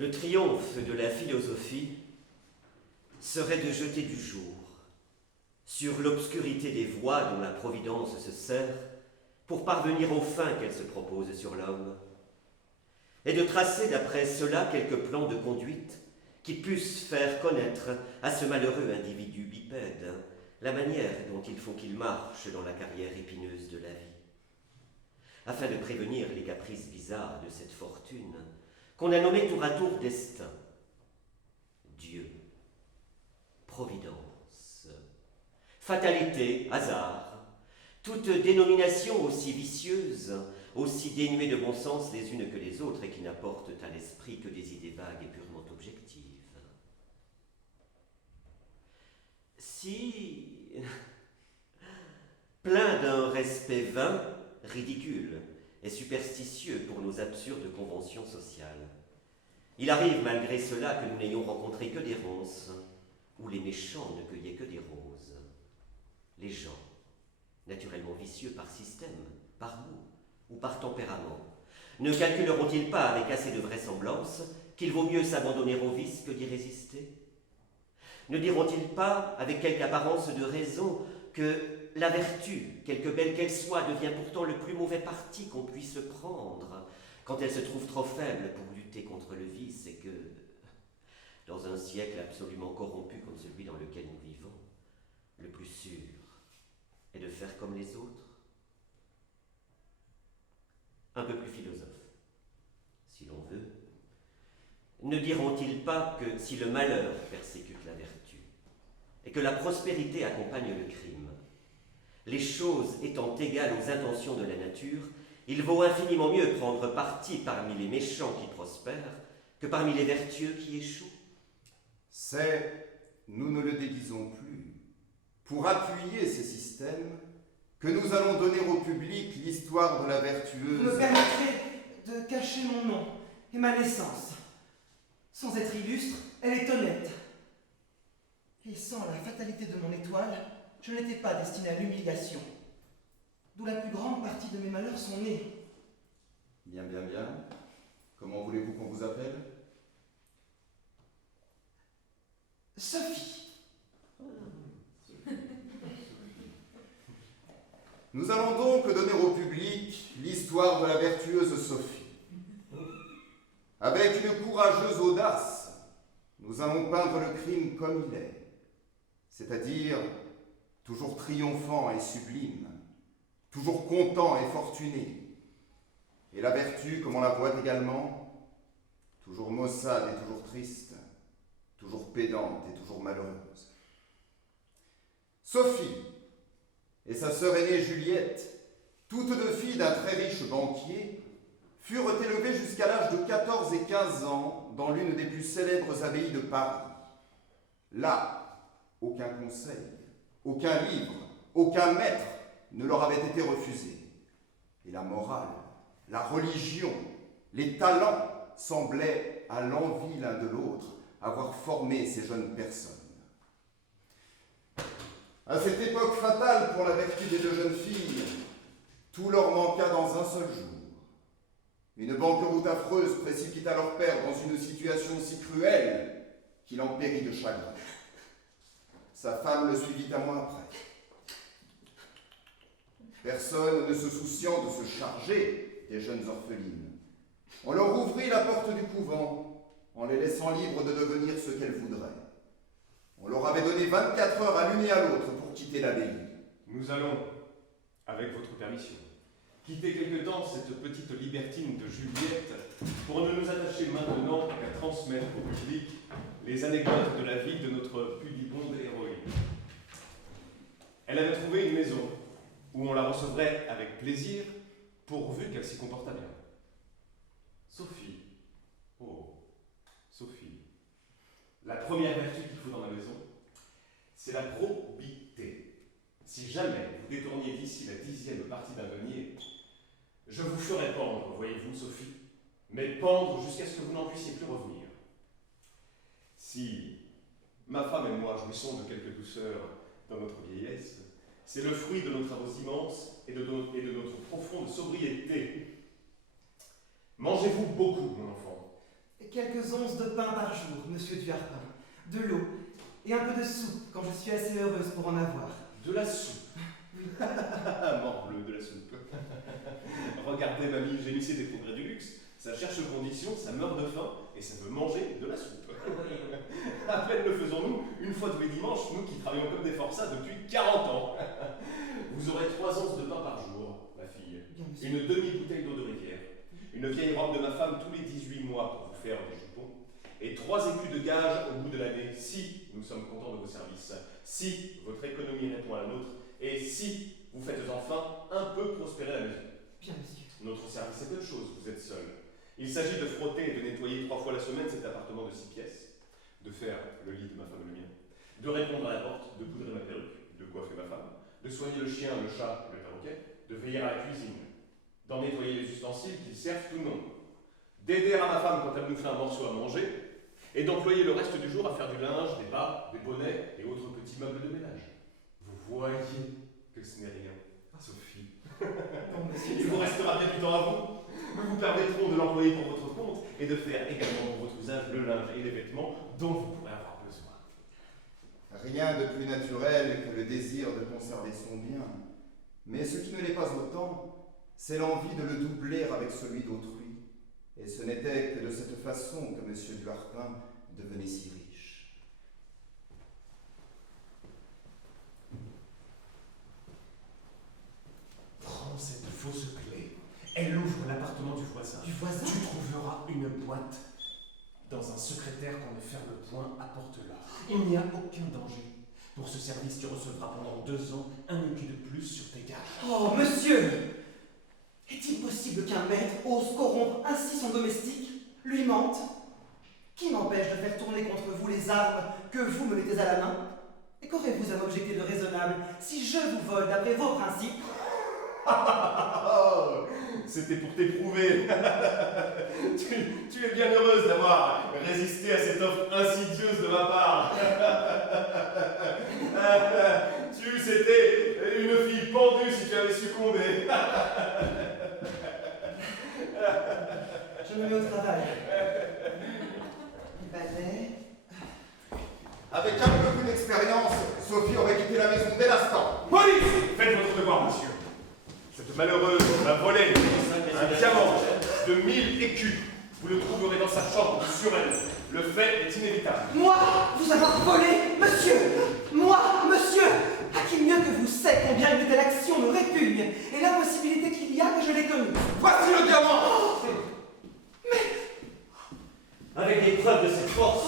Le triomphe de la philosophie serait de jeter du jour sur l'obscurité des voies dont la Providence se sert pour parvenir aux fins qu'elle se propose sur l'homme, et de tracer d'après cela quelques plans de conduite qui puissent faire connaître à ce malheureux individu bipède la manière dont il faut qu'il marche dans la carrière épineuse de la vie, afin de prévenir les caprices bizarres de cette fortune qu'on a nommée tour à tour destin, Dieu, providence, fatalité, hasard, toute dénomination aussi vicieuse, aussi dénuées de bon sens les unes que les autres et qui n'apportent à l'esprit que des idées vagues et purement objectives. Si, plein d'un respect vain, ridicule et superstitieux pour nos absurdes conventions sociales, il arrive malgré cela que nous n'ayons rencontré que des ronces, où les méchants ne cueillaient que des roses. Les gens, naturellement vicieux par système, par goût ou par tempérament, ne calculeront-ils pas avec assez de vraisemblance qu'il vaut mieux s'abandonner au vice que d'y résister? Ne diront-ils pas, avec quelque apparence de raison, que la vertu, quelque belle qu'elle soit, devient pourtant le plus mauvais parti qu'on puisse prendre quand elle se trouve trop faible pour lutter contre le vice et que, dans un siècle absolument corrompu comme celui dans lequel nous vivons, le plus sûr est de faire comme les autres? Un peu plus philosophe, si l'on veut, ne diront-ils pas que si le malheur persécute la vertu et que la prospérité accompagne le crime, les choses étant égales aux intentions de la nature, il vaut infiniment mieux prendre parti parmi les méchants qui prospèrent que parmi les vertueux qui échouent? C'est, nous ne le déguisons plus, pour appuyer ces systèmes, que nous allons donner au public l'histoire de la vertueuse. Vous me permettrez de cacher mon nom et ma naissance. Sans être illustre, elle est honnête. Et sans la fatalité de mon étoile, je n'étais pas destiné à l'humiliation, d'où la plus grande partie de mes malheurs sont nés. Bien, bien, bien. Comment voulez-vous qu'on vous appelle? Sophie. Nous allons donc donner au public l'histoire de la vertueuse Sophie. Avec une courageuse audace, nous allons peindre le crime comme il est, c'est-à-dire toujours triomphant et sublime, toujours content et fortuné, et la vertu, comme on la voit également, toujours maussade et toujours triste, toujours pédante et toujours malheureuse. Sophie et sa sœur aînée Juliette, toutes deux filles d'un très riche banquier, furent élevées jusqu'à l'âge de 14 et 15 ans dans l'une des plus célèbres abbayes de Paris. Là, aucun conseil, aucun livre, aucun maître ne leur avait été refusé. Et la morale, la religion, les talents semblaient, à l'envi l'un de l'autre, avoir formé ces jeunes personnes. À cette époque fatale pour la vertu des deux jeunes filles, tout leur manqua dans un seul jour. Une banqueroute affreuse précipita leur père dans une situation si cruelle qu'il en périt de chagrin. Sa femme le suivit un mois après. Personne ne se souciant de se charger des jeunes orphelines, on leur ouvrit la porte du couvent en les laissant libres de devenir ce qu'elles voudraient. On leur avait donné 24 heures à l'une et à l'autre pour quitter l'abbaye. Nous allons, avec votre permission, quitter quelque temps cette petite libertine de Juliette pour ne nous attacher maintenant qu'à transmettre au public les anecdotes de la vie de notre pudibonde héroïne. Elle avait trouvé une maison où on la recevrait avec plaisir pourvu qu'elle s'y comportât bien. Sophie, oh, Sophie, la première vertu qu'il faut dans la maison, c'est la probité. Si jamais vous détourniez d'ici la 10e partie d'un denier, je vous ferai pendre, voyez-vous, Sophie, mais pendre jusqu'à ce que vous n'en puissiez plus revenir. Si ma femme et moi jouissons de quelques douceurs dans notre vieillesse, c'est le fruit de nos travaux immenses et de notre profonde sobriété. Mangez-vous beaucoup, mon enfant. quelques onces de pain par jour, monsieur Duharpin, de l'eau et un peu de soupe quand je suis assez heureuse pour en avoir. De la soupe. Morbleu, de la soupe. Regardez, mamie, gémissez des progrès du luxe. Ça cherche condition, ça meurt de faim et ça veut manger de la soupe. À peine le faisons-nous, une fois tous les dimanches, nous qui travaillons comme des forçats depuis 40 ans. Vous aurez 3 onces de pain par jour, ma fille. Bien, monsieur. Une demi-bouteille d'eau de rivière. Une vieille robe de ma femme tous les 18 mois pour vous faire des jupons. Et 3 écus de gage au bout de l'année, si nous sommes contents de vos services, si votre économie répond à la nôtre, et si vous faites enfin un peu prospérer la maison. Bien, monsieur. Notre service est autre chose, vous êtes seul. Il s'agit de frotter et de nettoyer 3 fois la semaine cet appartement de 6 pièces, de faire le lit de ma femme et le mien, de répondre à la porte, de poudrer ma perruque, de coiffer ma femme, de soigner le chien, le chat, le perroquet, de veiller à la cuisine, d'en nettoyer les ustensiles qu'ils servent ou non, d'aider à ma femme quand elle nous fait un morceau à manger, et d'employer le reste du jour à faire du linge, des bas, des bonnets et autres petits meubles de ménage. Vous voyez que ce n'est rien, Sophie. Non, monsieur. Il vous restera bien du temps à vous. Nous vous permettrons de l'employer pour votre compte et de faire également pour votre usage le linge et les vêtements dont vous pourrez avoir besoin. Rien de plus naturel que le désir de conserver son bien. Mais ce qui ne l'est pas autant, c'est l'envie de le doubler avec celui d'autrui. Et ce n'était que de cette façon que M. Duharpin devenait si riche. Prends cette fausse clé. Elle ouvre l'appartement du voisin. Du voisin? Tu trouveras une boîte dans un secrétaire qu'on ne ferme point, apporte-la. Il n'y a aucun danger. Pour ce service, tu recevras pendant 2 ans un écu de plus sur tes gages. Oh, monsieur! Est-il possible qu'un maître ose corrompre ainsi son domestique, lui mente? Qui m'empêche de faire tourner contre vous les armes que vous me mettez à la main? Et qu'aurez-vous à m'objecter de raisonnable si je vous vole d'après vos principes? C'était pour t'éprouver. tu es bien heureuse d'avoir résisté à cette offre insidieuse de ma part. Tu eusses été une fille pendue si tu avais succombé. Je me mets au travail. Balai. Avec un peu plus d'expérience, Sophie aurait quitté la maison dès l'instant. Police! Faites votre devoir, monsieur. Cette malheureuse m'a volé un diamant de 1000 écus. Vous le trouverez dans sa chambre sur elle. Le fait est inévitable. Moi, vous avoir volé, monsieur! Moi, monsieur! À qui mieux que vous sait combien une telle action me répugne et l'impossibilité qu'il y a que je l'ai commise? Voici le diamant! Avec des preuves de cette force,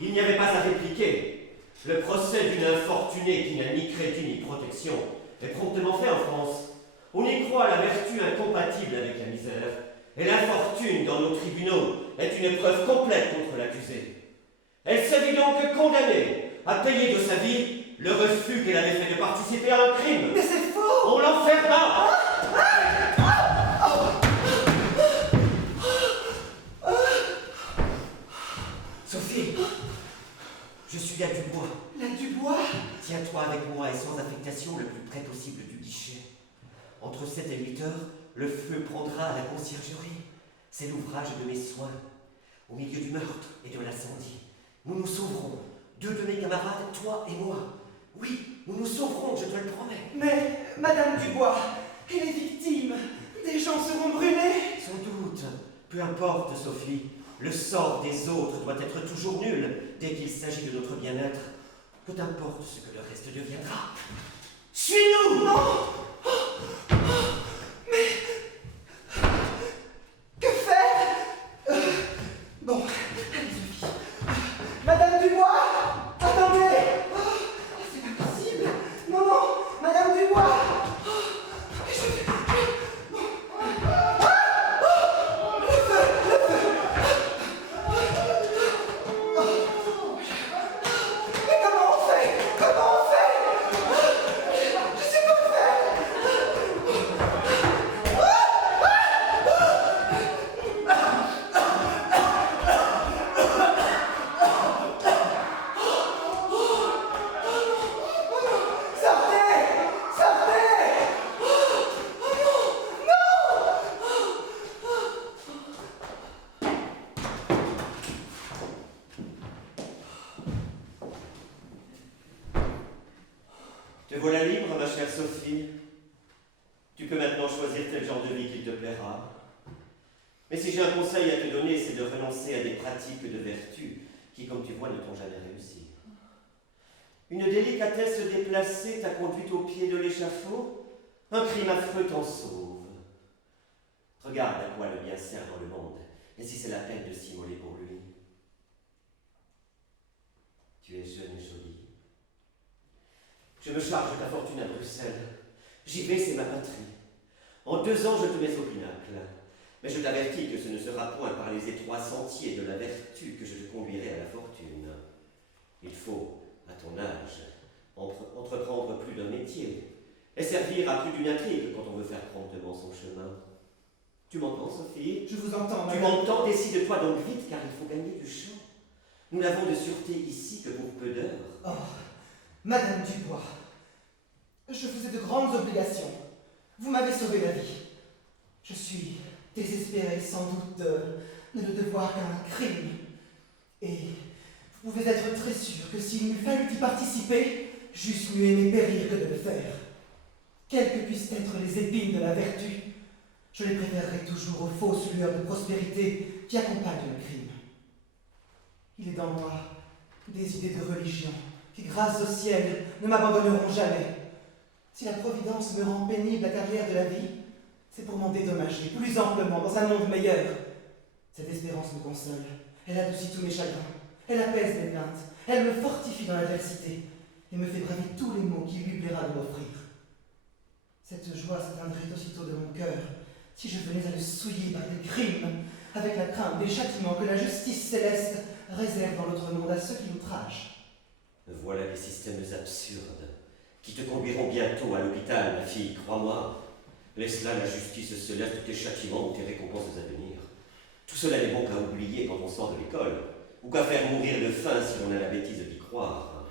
il n'y avait pas à répliquer. Le procès d'une infortunée qui n'a ni crédit ni protection est promptement fait en France. On y croit la vertu incompatible avec la misère, et l'infortune dans nos tribunaux est une preuve complète contre l'accusé. Elle s'est vit donc condamnée à payer de sa vie le refus qu'elle avait fait de participer à un crime. Mais c'est faux! On l'enferma. Sophie, je suis la Dubois. La Dubois? Tiens-toi avec moi et sans affectation le plus près possible du guichet. Entre 7 et 8 heures, le feu prendra à la conciergerie. C'est l'ouvrage de mes soins. Au milieu du meurtre et de l'incendie, nous nous sauverons. 2 de mes camarades, toi et moi. Oui, nous nous sauverons, je te le promets. Mais, Madame Dubois, et les victimes? Des gens seront brûlés? Sans doute. Peu importe, Sophie. Le sort des autres doit être toujours nul dès qu'il s'agit de notre bien-être. Peu importe ce que le reste deviendra. Suis-nous! Non! Mais... Que faire? Bon, allez, Sophie. Madame Dubois! Attendez! C'est pas possible! Non, non! Madame Dubois! Mais comment on fait? Comment on fait? Je sais pas faire! j'ai un conseil à te donner, c'est de renoncer à des pratiques de vertu qui, comme tu vois, ne t'ont jamais réussi. Une délicatesse déplacée t'a conduite au pied de l'échafaud, un crime affreux t'en sauve. Regarde à quoi le bien sert dans le monde, et si c'est la peine de s'immoler pour lui. Tu es jeune et jolie. Je me charge de ta fortune à Bruxelles. J'y vais, c'est ma patrie. En 2 ans, je te mets au pinacle. Mais je t'avertis que ce ne sera point par les étroits sentiers de la vertu que je te conduirai à la fortune. Il faut, à ton âge, entreprendre plus d'un métier et servir à plus d'une intrigue quand on veut faire promptement son chemin. Tu m'entends, Sophie? Je vous entends, Tu madame. m'entends? Décide-toi donc vite, car il faut gagner du champ. Nous n'avons de sûreté ici que pour peu d'heures. Oh, Madame Dubois, je vous ai de grandes obligations. Vous m'avez sauvé la vie. Je suis désespéré sans doute de ne le devoir qu'à un crime. Et vous pouvez être très sûr que s'il m'eût fallu y participer, j'eusse mieux aimé périr que de le faire. Quelles que puissent être les épines de la vertu, je les préférerai toujours aux fausses lueurs de prospérité qui accompagnent le crime. Il est dans moi des idées de religion qui, grâce au ciel, ne m'abandonneront jamais. Si la Providence me rend pénible la carrière de la vie, c'est pour m'en dédommager plus amplement dans un monde meilleur. Cette espérance me console, elle adoucit tous mes chagrins, elle apaise mes plaintes, elle me fortifie dans l'adversité et me fait braver tous les maux qu'il lui plaira de m'offrir. Cette joie s'éteindrait aussitôt de mon cœur si je venais à le souiller par des crimes, avec la crainte des châtiments que la justice céleste réserve dans l'autre monde à ceux qui l'outragent. Voilà des systèmes absurdes qui te conduiront bientôt à l'hôpital, ma fille, crois-moi. Laisse là la justice céleste tes châtiments ou tes récompenses à venir. Tout cela n'est bon qu'à oublier quand on sort de l'école, ou qu'à faire mourir de faim si on a la bêtise d'y croire.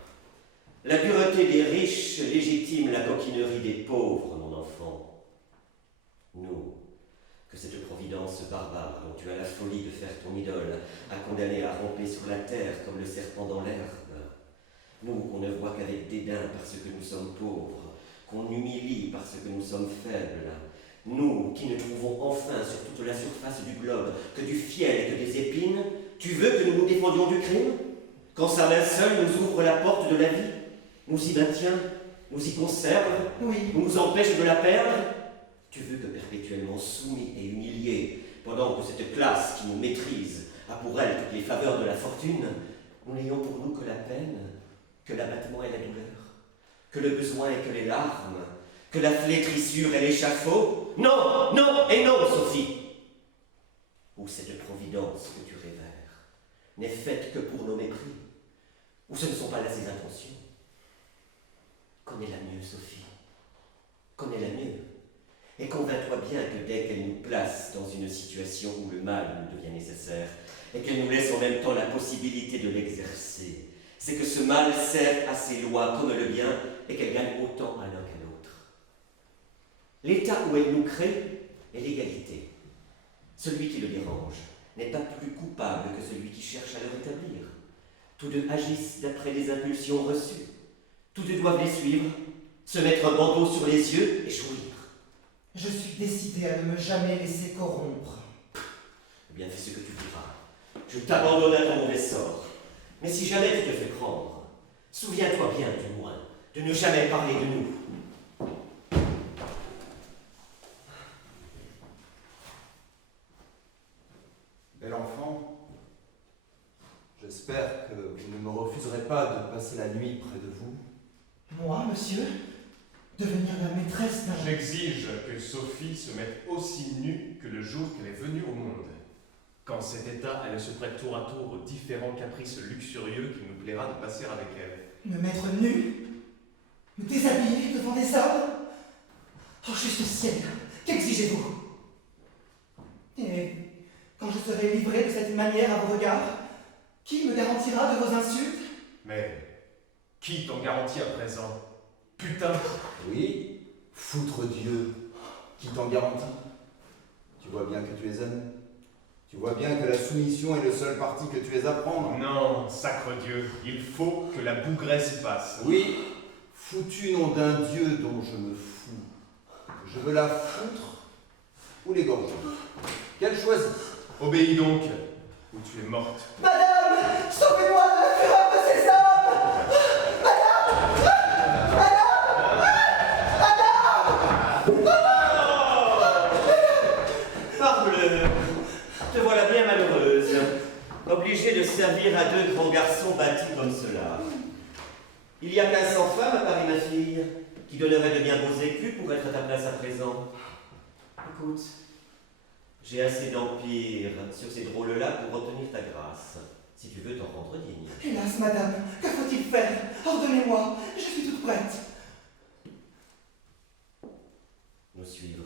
La dureté des riches légitime la coquinerie des pauvres, mon enfant. Nous, que cette providence barbare dont tu as la folie de faire ton idole a condamné à ramper sur la terre comme le serpent dans l'herbe. Nous, qu'on ne voit qu'avec dédain parce que nous sommes pauvres, qu'on humilie parce que nous sommes faibles. Nous, qui ne trouvons enfin sur toute la surface du globe que du fiel et que des épines, tu veux que nous nous défendions du crime? Quand sa main seule nous ouvre la porte de la vie, nous y maintient, nous y conserve, Oui, nous empêche de la perdre? Tu veux que perpétuellement soumis et humiliés, pendant que cette classe qui nous maîtrise a pour elle toutes les faveurs de la fortune, nous n'ayons pour nous que la peine, que l'abattement et la douleur, que le besoin et que les larmes, que la flétrissure et l'échafaud? Non, non et non, Sophie! Ou cette providence que tu révères n'est faite que pour nos mépris, ou ce ne sont pas là ses intentions? Connais-la mieux, Sophie, connais-la mieux, et convainc-toi bien que dès qu'elle nous place dans une situation où le mal nous devient nécessaire, et qu'elle nous laisse en même temps la possibilité de l'exercer, c'est que ce mal sert à ses lois comme le bien et qu'elle gagne autant à l'un qu'à l'autre. L'état où elle nous crée est l'égalité. Celui qui le dérange n'est pas plus coupable que celui qui cherche à le rétablir. Tous deux agissent d'après les impulsions reçues. Tous deux doivent les suivre, se mettre un bandeau sur les yeux et jouir. je suis décidé à ne me jamais laisser corrompre. Eh bien, fais ce que tu voudras. Je t'abandonne à ton mauvais sort. Mais si jamais tu te fais prendre, souviens-toi bien, du moins, de ne jamais parler de nous. Bel enfant, j'espère que vous ne me refuserez pas de passer la nuit près de vous. Moi, monsieur, devenir la maîtresse d'un... J'exige que Sophie se mette aussi nue que le jour qu'elle est venue au monde. Qu'en cet état, elle se prête tour à tour aux différents caprices luxurieux qu'il nous plaira de passer avec elle. Me mettre nu, me déshabiller devant des hommes. Oh, juste ciel, qu'exigez-vous? Et quand je serai livré de cette manière à vos regards, qui me garantira de vos insultes? Mais qui t'en garantit à présent? Putain! Oui, foutre Dieu, qui t'en garantit? Tu vois bien que tu es homme. Tu vois bien que la soumission est le seul parti que tu aies à prendre. Non, sacre Dieu, il faut que la bougresse passe. Oui, foutu nom d'un Dieu dont je me fous. Je veux la foutre ou l'égorger. Qu'elle choisisse. Obéis donc, ou tu es morte. Madame, sauvez-moi de la fureur de ces hommes! Parbleu, te voilà bien malheureuse, obligée de servir à deux grands garçons bâtis comme cela. Il y a 1500 femmes à Paris, ma fille, qui donneraient de bien beaux écus pour être à ta place à présent. Écoute, j'ai assez d'empire sur ces drôles-là pour obtenir ta grâce, si tu veux t'en rendre digne. Hélas, madame, que faut-il faire? Ordonnez-moi, je suis toute prête. Nous suivre,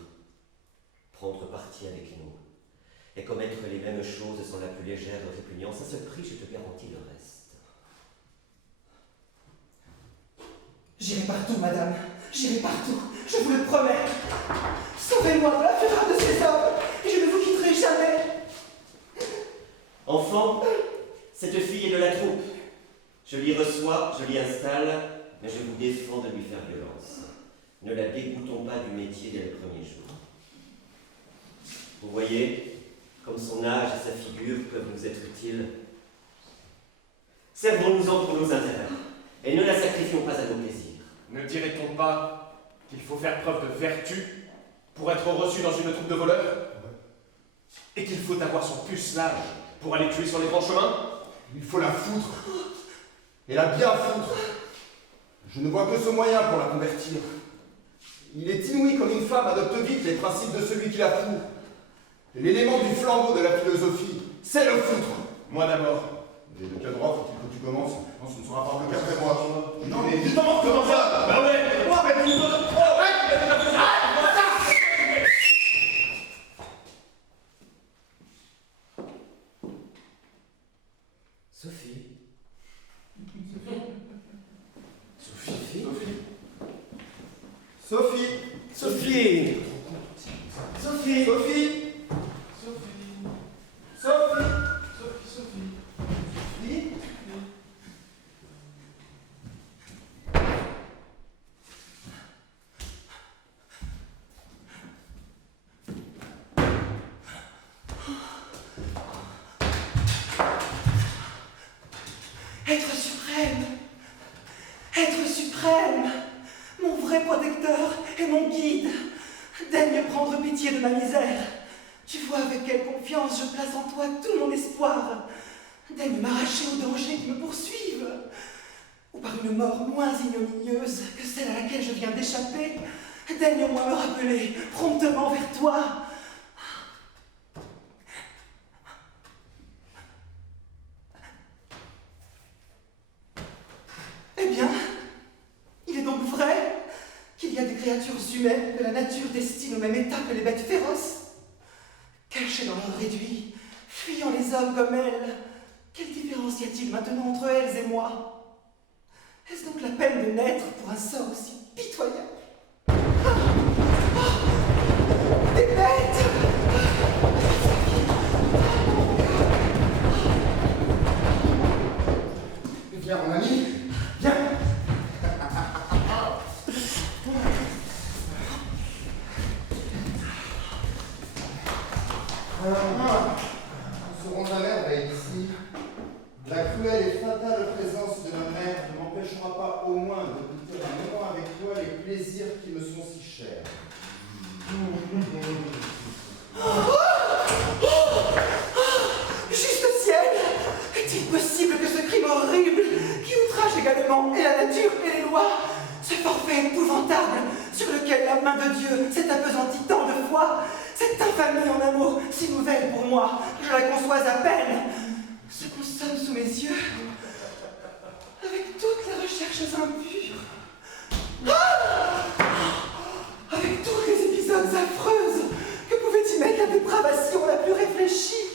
prendre parti avec nous, et commettre les mêmes choses sans la plus légère répugnance. À ce prix, je te garantis le reste. J'irai partout, madame, j'irai partout, je vous le promets. Sauvez-moi de la fureur de ces hommes, et je ne vous quitterai jamais. Enfant, cette fille est de la troupe. Je l'y reçois, je l'y installe, mais je vous défends de lui faire violence. Ne la dégoûtons pas du métier dès le premier jour. Vous voyez, comme son âge et sa figure peuvent nous être utiles. Servons-nous-en pour nos intérêts, et ne la sacrifions pas à nos plaisirs. Ne dirait-on pas qu'il faut faire preuve de vertu pour être reçu dans une troupe de voleurs? Et qu'il faut avoir son pucelage pour aller tuer sur les grands chemins? Il faut la foutre. Et la bien foutre. Je ne vois que ce moyen pour la convertir. Il est inouï comme une femme adopte vite les principes de celui qui la fout. L'élément du flambeau de la philosophie, c'est le foutre. Moi d'abord. Et de quel droit faut-il que tu commences? Non, ce ne sera pas le cas après moi. Non mais justement, comment ça? Bah ouais, moi, mais tu Sophie. Sophie. Sophie. Sophie. Sophie. Sophie. Sophie. Sophie. Être suprême, être suprême, mon vrai protecteur et mon guide, daigne prendre pitié de ma misère. Tu vois avec quelle confiance je place en toi tout mon espoir. Daigne m'arracher aux dangers qui me poursuivent, ou par une mort moins ignominieuse que celle à laquelle je viens d'échapper, daigne au moins me rappeler promptement vers toi. Eh bien, il est donc vrai qu'il y a des créatures humaines que la nature destine au même état que les bêtes féroces, cachées dans leur réduit, fuyant les hommes comme elles. Quelle différence y a-t-il maintenant entre elles et moi? Est-ce donc la peine de naître pour un sort aussi pitoyable? Des bêtes! Viens, mon ami. Viens. Nous serons jamais envahis ici. La cruelle et fatale présence de ma mère ne m'empêchera pas au moins de goûter un moment avec toi les plaisirs qui me sont si chers. Juste ciel! Est-il possible que ce crime horrible, qui outrage également et la nature et les lois, ce forfait épouvantable sur lequel la main de Dieu s'est appesantie tant de fois, cette infamie en amour si nouvelle pour moi, que je la conçois à peine, se consomme sous mes yeux, avec toutes les recherches impures, avec tous les épisodes affreuses que pouvait y mettre la dépravation la plus réfléchie.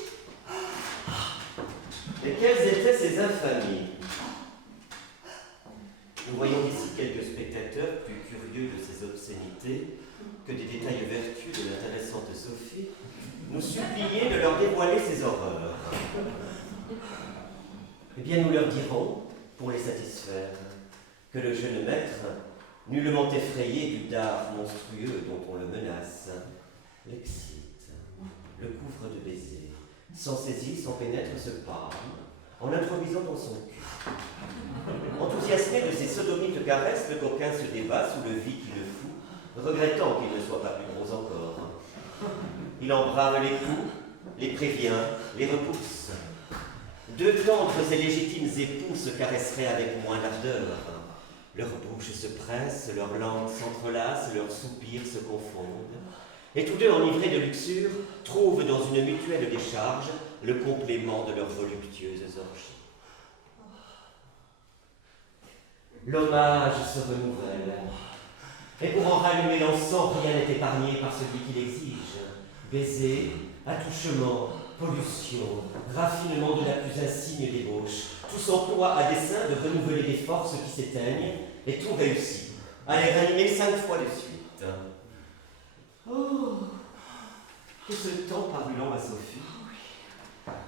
Et quelles étaient ces infamies? Nous voyons ici quelques spectateurs plus curieux de ces obscénités que des détails vertueux de l'intéressante Sophie nous suppliaient de leur dévoiler ces horreurs. Eh bien, nous leur dirons, pour les satisfaire, que le jeune maître, nullement effrayé du dard monstrueux dont on le menace, l'excite, le couvre de baisers, Sans saisie, s'en pénètre ce palme, en introduisant dans son cul. Enthousiasmé de ces sodomites caresses, le coquin se débat sous le vide qui le fout, regrettant qu'il ne soit pas plus gros encore. Il embrave les coups, les prévient, les repousse. Deux tendres et légitimes époux se caresseraient avec moins d'ardeur. Leurs bouches se pressent, leurs langues s'entrelacent, leurs soupirs se confondent. Et tous deux, enivrés de luxure, trouvent dans une mutuelle décharge le complément de leurs voluptueuses orgies. L'hommage se renouvelle. Et pour en rallumer l'encens, rien n'est épargné par celui qui l'exige. Baiser, attouchement, pollution, raffinement de la plus insigne débauche, tout s'emploie à dessein de renouveler des forces qui s'éteignent, et tout réussit, à les ranimer 5 fois de suite. Oh, que ce temps parut long à Sophie,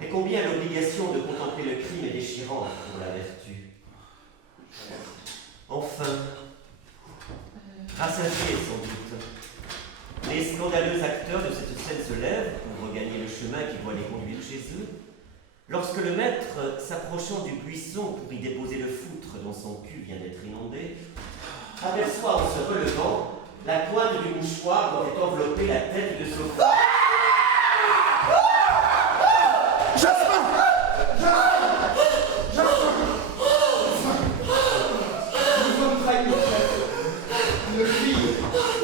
et combien l'obligation de contempler le crime est déchirante pour la vertu. Enfin, rassasiés sans doute, les scandaleux acteurs de cette scène se lèvent pour regagner le chemin qui doit les conduire chez eux, lorsque le maître, s'approchant du buisson pour y déposer le foutre dont son cul vient d'être inondé, aperçoit en se relevant la pointe du mouchoir dont est enveloppée la tête de Sophie. Une fille,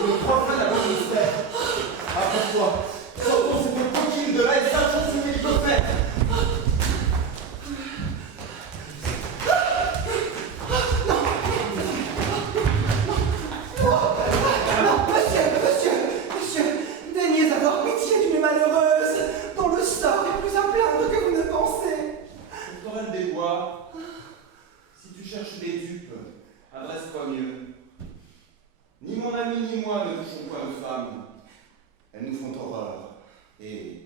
une prophète à mon mystère. Approche-toi, sortons cette coquine de là et sachons ce qu'il faut faire. Monsieur, daignez avoir pitié d'une malheureuse dont le sort est plus à plaindre que vous ne pensez. Torrent des bois, si tu cherches des dupes, adresse-toi mieux. Ni mon ami ni moi ne touchons point de femmes. Elles nous font horreur, et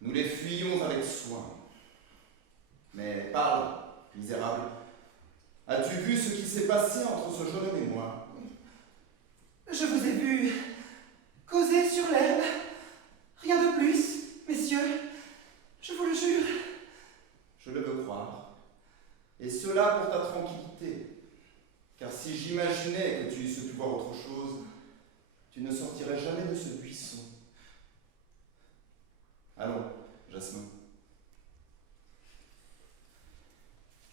nous les fuyons avec soin. Mais parle, misérable. As-tu vu ce qui s'est passé entre ce jeune homme et moi? Je vous ai vu causer sur l'herbe. Rien de plus, messieurs. Je vous le jure. Je le veux croire. Et cela pour ta tranquillité. Car si j'imaginais que tu eusses pu voir autre chose, tu ne sortirais jamais de ce buisson. Allons, Jasmin.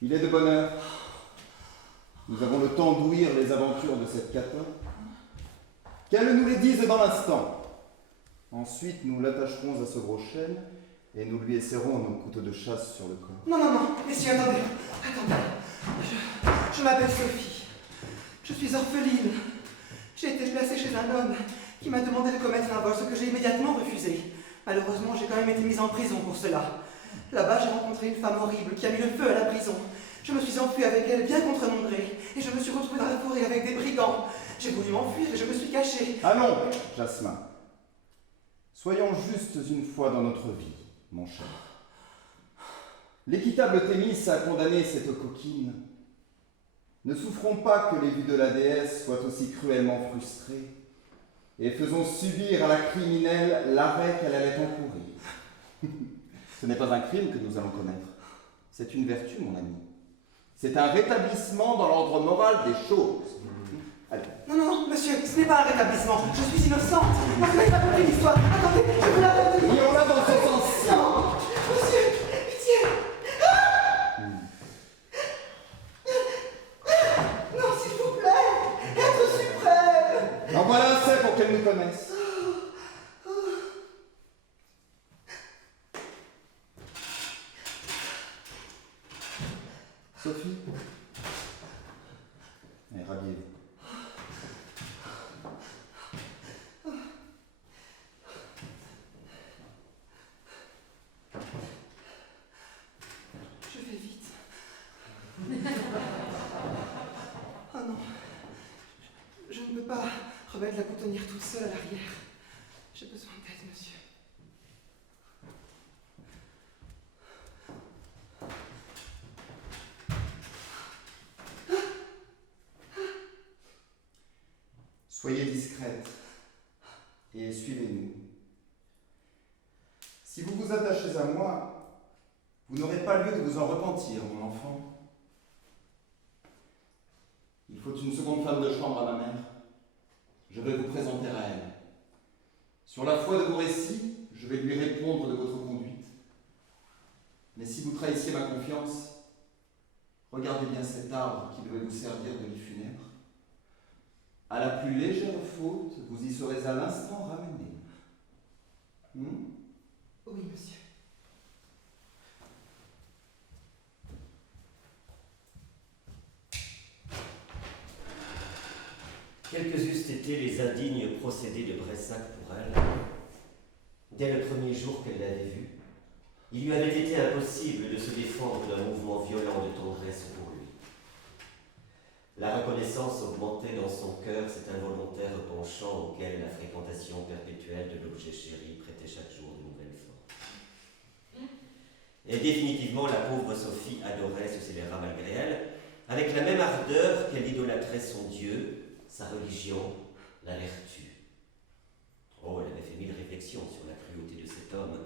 Il est de bonne heure. Nous avons le temps d'ouïr les aventures de cette catin. Qu'elle nous les dise dans l'instant. Ensuite, nous l'attacherons à ce gros chêne et nous lui esserrons nos couteaux de chasse sur le corps. Non, messieurs, attendez. Je m'appelle Sophie. Je suis orpheline. J'ai été placée chez un homme qui m'a demandé de commettre un vol, ce que j'ai immédiatement refusé. Malheureusement, j'ai quand même été mise en prison pour cela. Là-bas, j'ai rencontré une femme horrible qui a mis le feu à la prison. Je me suis enfuie avec elle, bien contre mon gré, et je me suis retrouvée dans la forêt avec des brigands. J'ai voulu m'enfuir et je me suis cachée. Allons, Jasmin. Soyons justes une fois dans notre vie, mon cher. L'équitable Thémis a condamné cette coquine. Ne souffrons pas que les vues de la déesse soient aussi cruellement frustrées, et faisons subir à la criminelle l'arrêt qu'elle allait encourir. Ce n'est pas un crime que nous allons commettre, c'est une vertu, mon ami. C'est un rétablissement dans l'ordre moral des choses. Allez. Non, monsieur, ce n'est pas un rétablissement. Je suis innocente. Vous n'avez pas compris l'histoire. Attendez, je vous la redis. Et on va dans ce sens. Non, monsieur, pitié. Non, s'il vous plaît, être suprême. En voilà assez pour qu'elle nous connaisse. Sophie, rhabillez-vous. Je vais vite. Oh non, je ne peux pas remettre la boutonnière toute seule à l'arrière. J'ai besoin d'aide, monsieur. Soyez discrète et suivez-nous. Si vous vous attachez à moi, vous n'aurez pas lieu de vous en repentir, mon enfant. Il faut une seconde femme de chambre à ma mère. Je vais vous présenter à elle. Sur la foi de vos récits, je vais lui répondre de votre conduite. Mais si vous trahissiez ma confiance, regardez bien cet arbre qui devait vous servir de lit funèbre. À la plus légère faute, vous y serez à l'instant ramené. Oui, monsieur. Quels que eussent été les indignes procédés de Bressac pour elle, dès le premier jour qu'elle l'avait vu, il lui avait été impossible de se défendre d'un mouvement violent de tendresse pour lui. La reconnaissance augmentait dans son cœur cet involontaire penchant auquel la fréquentation perpétuelle de l'objet chéri prêtait chaque jour de nouvelles forces. Et définitivement, la pauvre Sophie adorait ce scélérat malgré elle, avec la même ardeur qu'elle idolâtrait son Dieu, sa religion, la vertu. Oh, elle avait fait 1000 réflexions sur la cruauté de cet homme,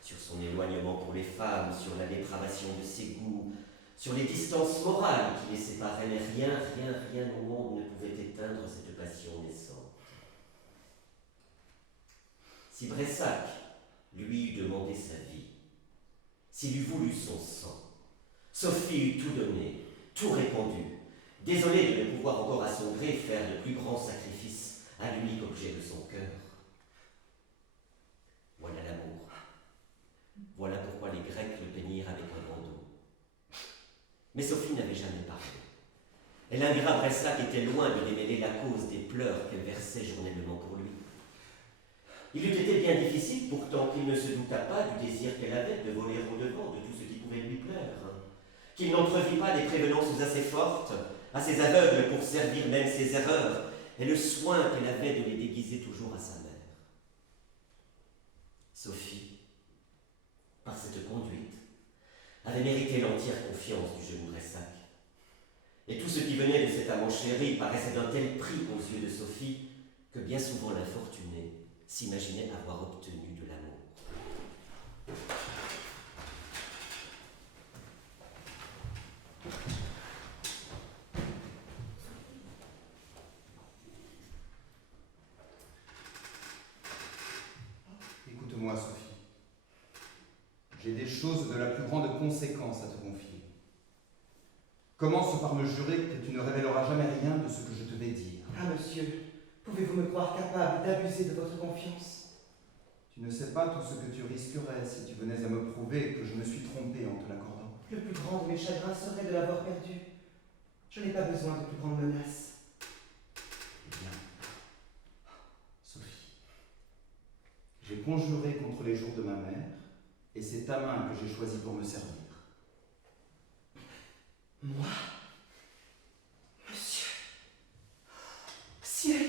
sur son éloignement pour les femmes, sur la dépravation de ses goûts, sur les distances morales qui les séparaient, mais rien au monde ne pouvait éteindre cette passion naissante. Si Bressac lui eût demandé sa vie, s'il eût voulu son sang, Sophie eût tout donné, tout répandu, désolée de ne pouvoir encore à son gré faire le plus grand sacrifice à l'unique objet de son cœur. Voilà l'amour. Voilà pourquoi les Grecs le peignirent avec un bandeau. Mais Sophie n'avait jamais parlé. Et l'ingrat Bressac était loin de démêler la cause des pleurs qu'elle versait journellement pour lui. Il eût été bien difficile pourtant qu'il ne se doutât pas du désir qu'elle avait de voler au-devant de tout ce qui pouvait lui plaire, qu'il n'entrevit pas des prévenances assez fortes, assez aveugles pour servir même ses erreurs, et le soin qu'elle avait de les déguiser toujours à sa mère. Sophie, par cette conduite, avait mérité l'entière confiance du jeune Bressac. Et tout ce qui venait de cet amant chéri paraissait d'un tel prix aux yeux de Sophie que bien souvent l'infortuné s'imaginait avoir obtenu de l'amour. Écoute-moi, Sophie. J'ai des choses de la plus grande conséquence à te confier. Commence par me jurer que tu ne révéleras jamais rien de ce que je te vais dire. Ah, monsieur, pouvez-vous me croire capable d'abuser de votre confiance? Tu ne sais pas tout ce que tu risquerais si tu venais à me prouver que je me suis trompé en te l'accordant. Le plus grand de mes chagrins serait de l'avoir perdu. Je n'ai pas besoin de plus grandes menaces. Eh bien, Sophie, j'ai conjuré contre les jours de ma mère, et c'est ta main que j'ai choisie pour me servir. Moi? Monsieur? Ciel!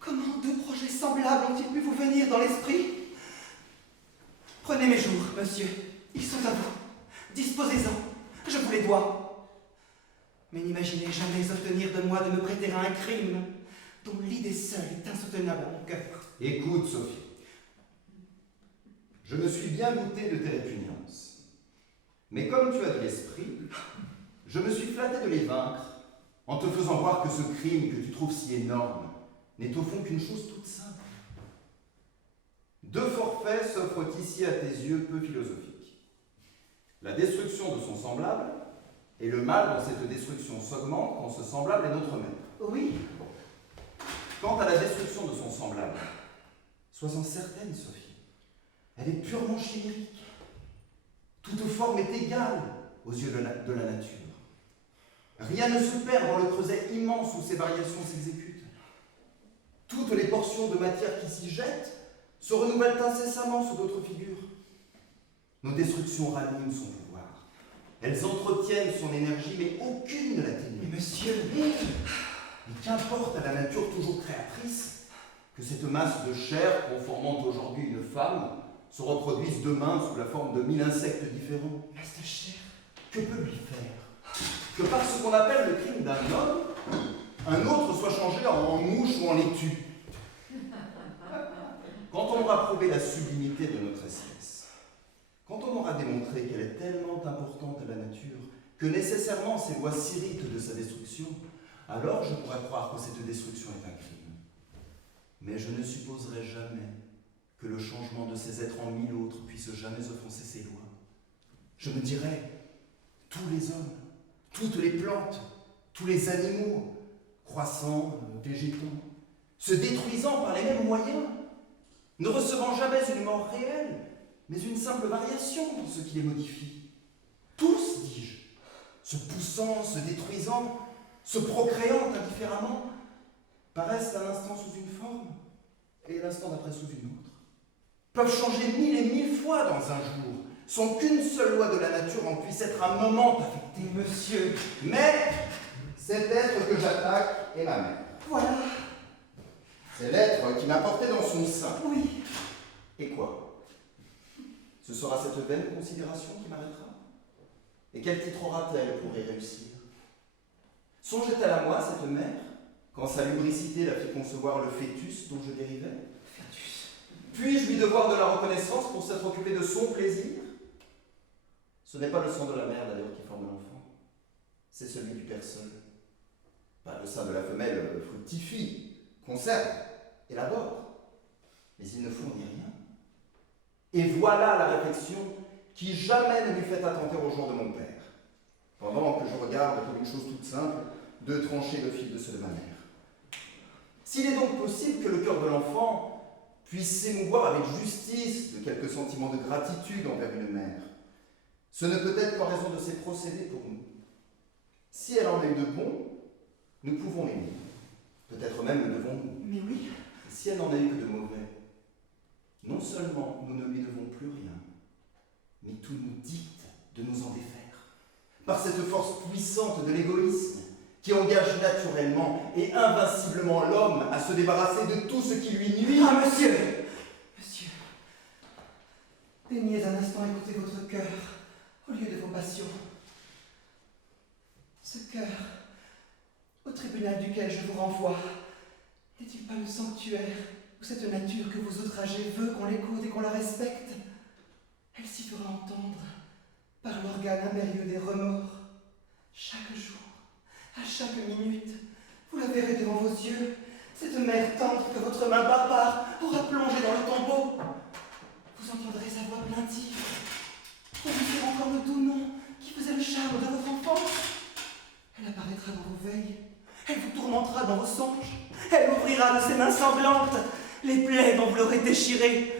Comment deux projets semblables ont-ils pu vous venir dans l'esprit? Prenez mes jours, monsieur. Ils sont à vous. Disposez-en. Je vous les dois. Mais n'imaginez jamais obtenir de moi de me prêter à un crime dont l'idée seule est insoutenable à mon cœur. Écoute, Sophie. Je me suis bien douté de tes répugnances. Mais comme tu as de l'esprit, je me suis flatté de les vaincre en te faisant voir que ce crime que tu trouves si énorme n'est au fond qu'une chose toute simple. Deux forfaits s'offrent ici à tes yeux peu philosophiques. La destruction de son semblable et le mal dans cette destruction s'augmente quand ce semblable est notre maître. Oui, Quant à la destruction de son semblable, sois-en certaine, Sophie. Elle est purement chimérique. Toute forme est égale aux yeux de la nature. Rien ne se perd dans le creuset immense où ces variations s'exécutent. Toutes les portions de matière qui s'y jettent se renouvellent incessamment sous d'autres figures. Nos destructions raniment son pouvoir. Elles entretiennent son énergie, mais aucune ne l'atténue. mais monsieur, Et qu'importe à la nature toujours créatrice que cette masse de chair, conformant aujourd'hui une femme, se reproduise demain sous la forme de 1000 insectes différents. reste cher. Que peut lui faire que par ce qu'on appelle le crime d'un homme, un autre soit changé en mouche ou en laitue? Quand on aura prouvé la sublimité de notre esprit, Quand on aura démontré qu'elle est tellement importante à la nature que nécessairement ses lois s'irritent de sa destruction, alors je pourrais croire que cette destruction est un crime. Mais je ne supposerai jamais que le changement de ces êtres en mille autres puisse jamais offenser ces lois. Je me dirais, tous les hommes, toutes les plantes, tous les animaux, croissants, végétants, se détruisant par les mêmes moyens, ne recevant jamais une mort réelle, mais une simple variation dans ce qui les modifie. Tous, dis-je, se poussant, se détruisant, se procréant indifféremment, paraissent un instant sous une forme et l'instant d'après sous une autre, peuvent changer 1000 et 1000 fois dans un jour, sans qu'une seule loi de la nature en puisse être un moment affectée. Monsieur, Mais cet être que j'attaque est ma mère. voilà, C'est l'être qui m'a porté dans son sein. oui. Et quoi? Ce sera cette vaine considération qui m'arrêtera? Et quel titre aura-t-elle pour y réussir? Songeait-elle à moi, cette mère, quand sa lubricité la fit concevoir le fœtus dont je dérivais? Fœtus. Puis-je lui devoir de la reconnaissance pour s'être occupé de son plaisir? Ce n'est pas le sang de la mère d'ailleurs qui forme l'enfant, c'est celui du père seul. Pas le sein de la femelle fructifie, conserve, élabore, mais il ne fournit rien. Et voilà la réflexion qui jamais ne m'eût fait attenter au jour de mon père, pendant que je regarde comme une chose toute simple de trancher le fil de ceux de ma mère. S'il est donc possible que le cœur de l'enfant puisse s'émouvoir avec justice de quelques sentiments de gratitude envers une mère, ce ne peut être qu'en raison de ses procédés pour nous. Si elle en a eu de bons, nous pouvons l'aimer. Peut-être même le devons-nous. Mais oui, Et si elle n'en a eu que de mauvais, non seulement nous ne lui devons plus rien, mais tout nous dicte de nous en défaire. Par cette force puissante de l'égoïsme qui engage naturellement et invinciblement l'homme à se débarrasser de tout ce qui lui nuit. ah monsieur, monsieur, daignez un instant écouter votre cœur au lieu de vos passions. Ce cœur, au tribunal duquel je vous renvoie, n'est-il pas le sanctuaire où cette nature que vous outragez veut qu'on l'écoute et qu'on la respecte? Elle s'y fera entendre par l'organe impérieux des remords. Chaque jour, à chaque minute, vous la verrez devant vos yeux, cette mère tendre que votre main barbare aura plongée dans le tombeau. Vous entendrez sa voix plaintive, prononcer encore le doux nom qui faisait le charme de votre enfance. Elle apparaîtra dans vos veilles, elle vous tourmentera dans vos songes, elle ouvrira de ses mains sanglantes les plaies dont vous l'aurez déchiré.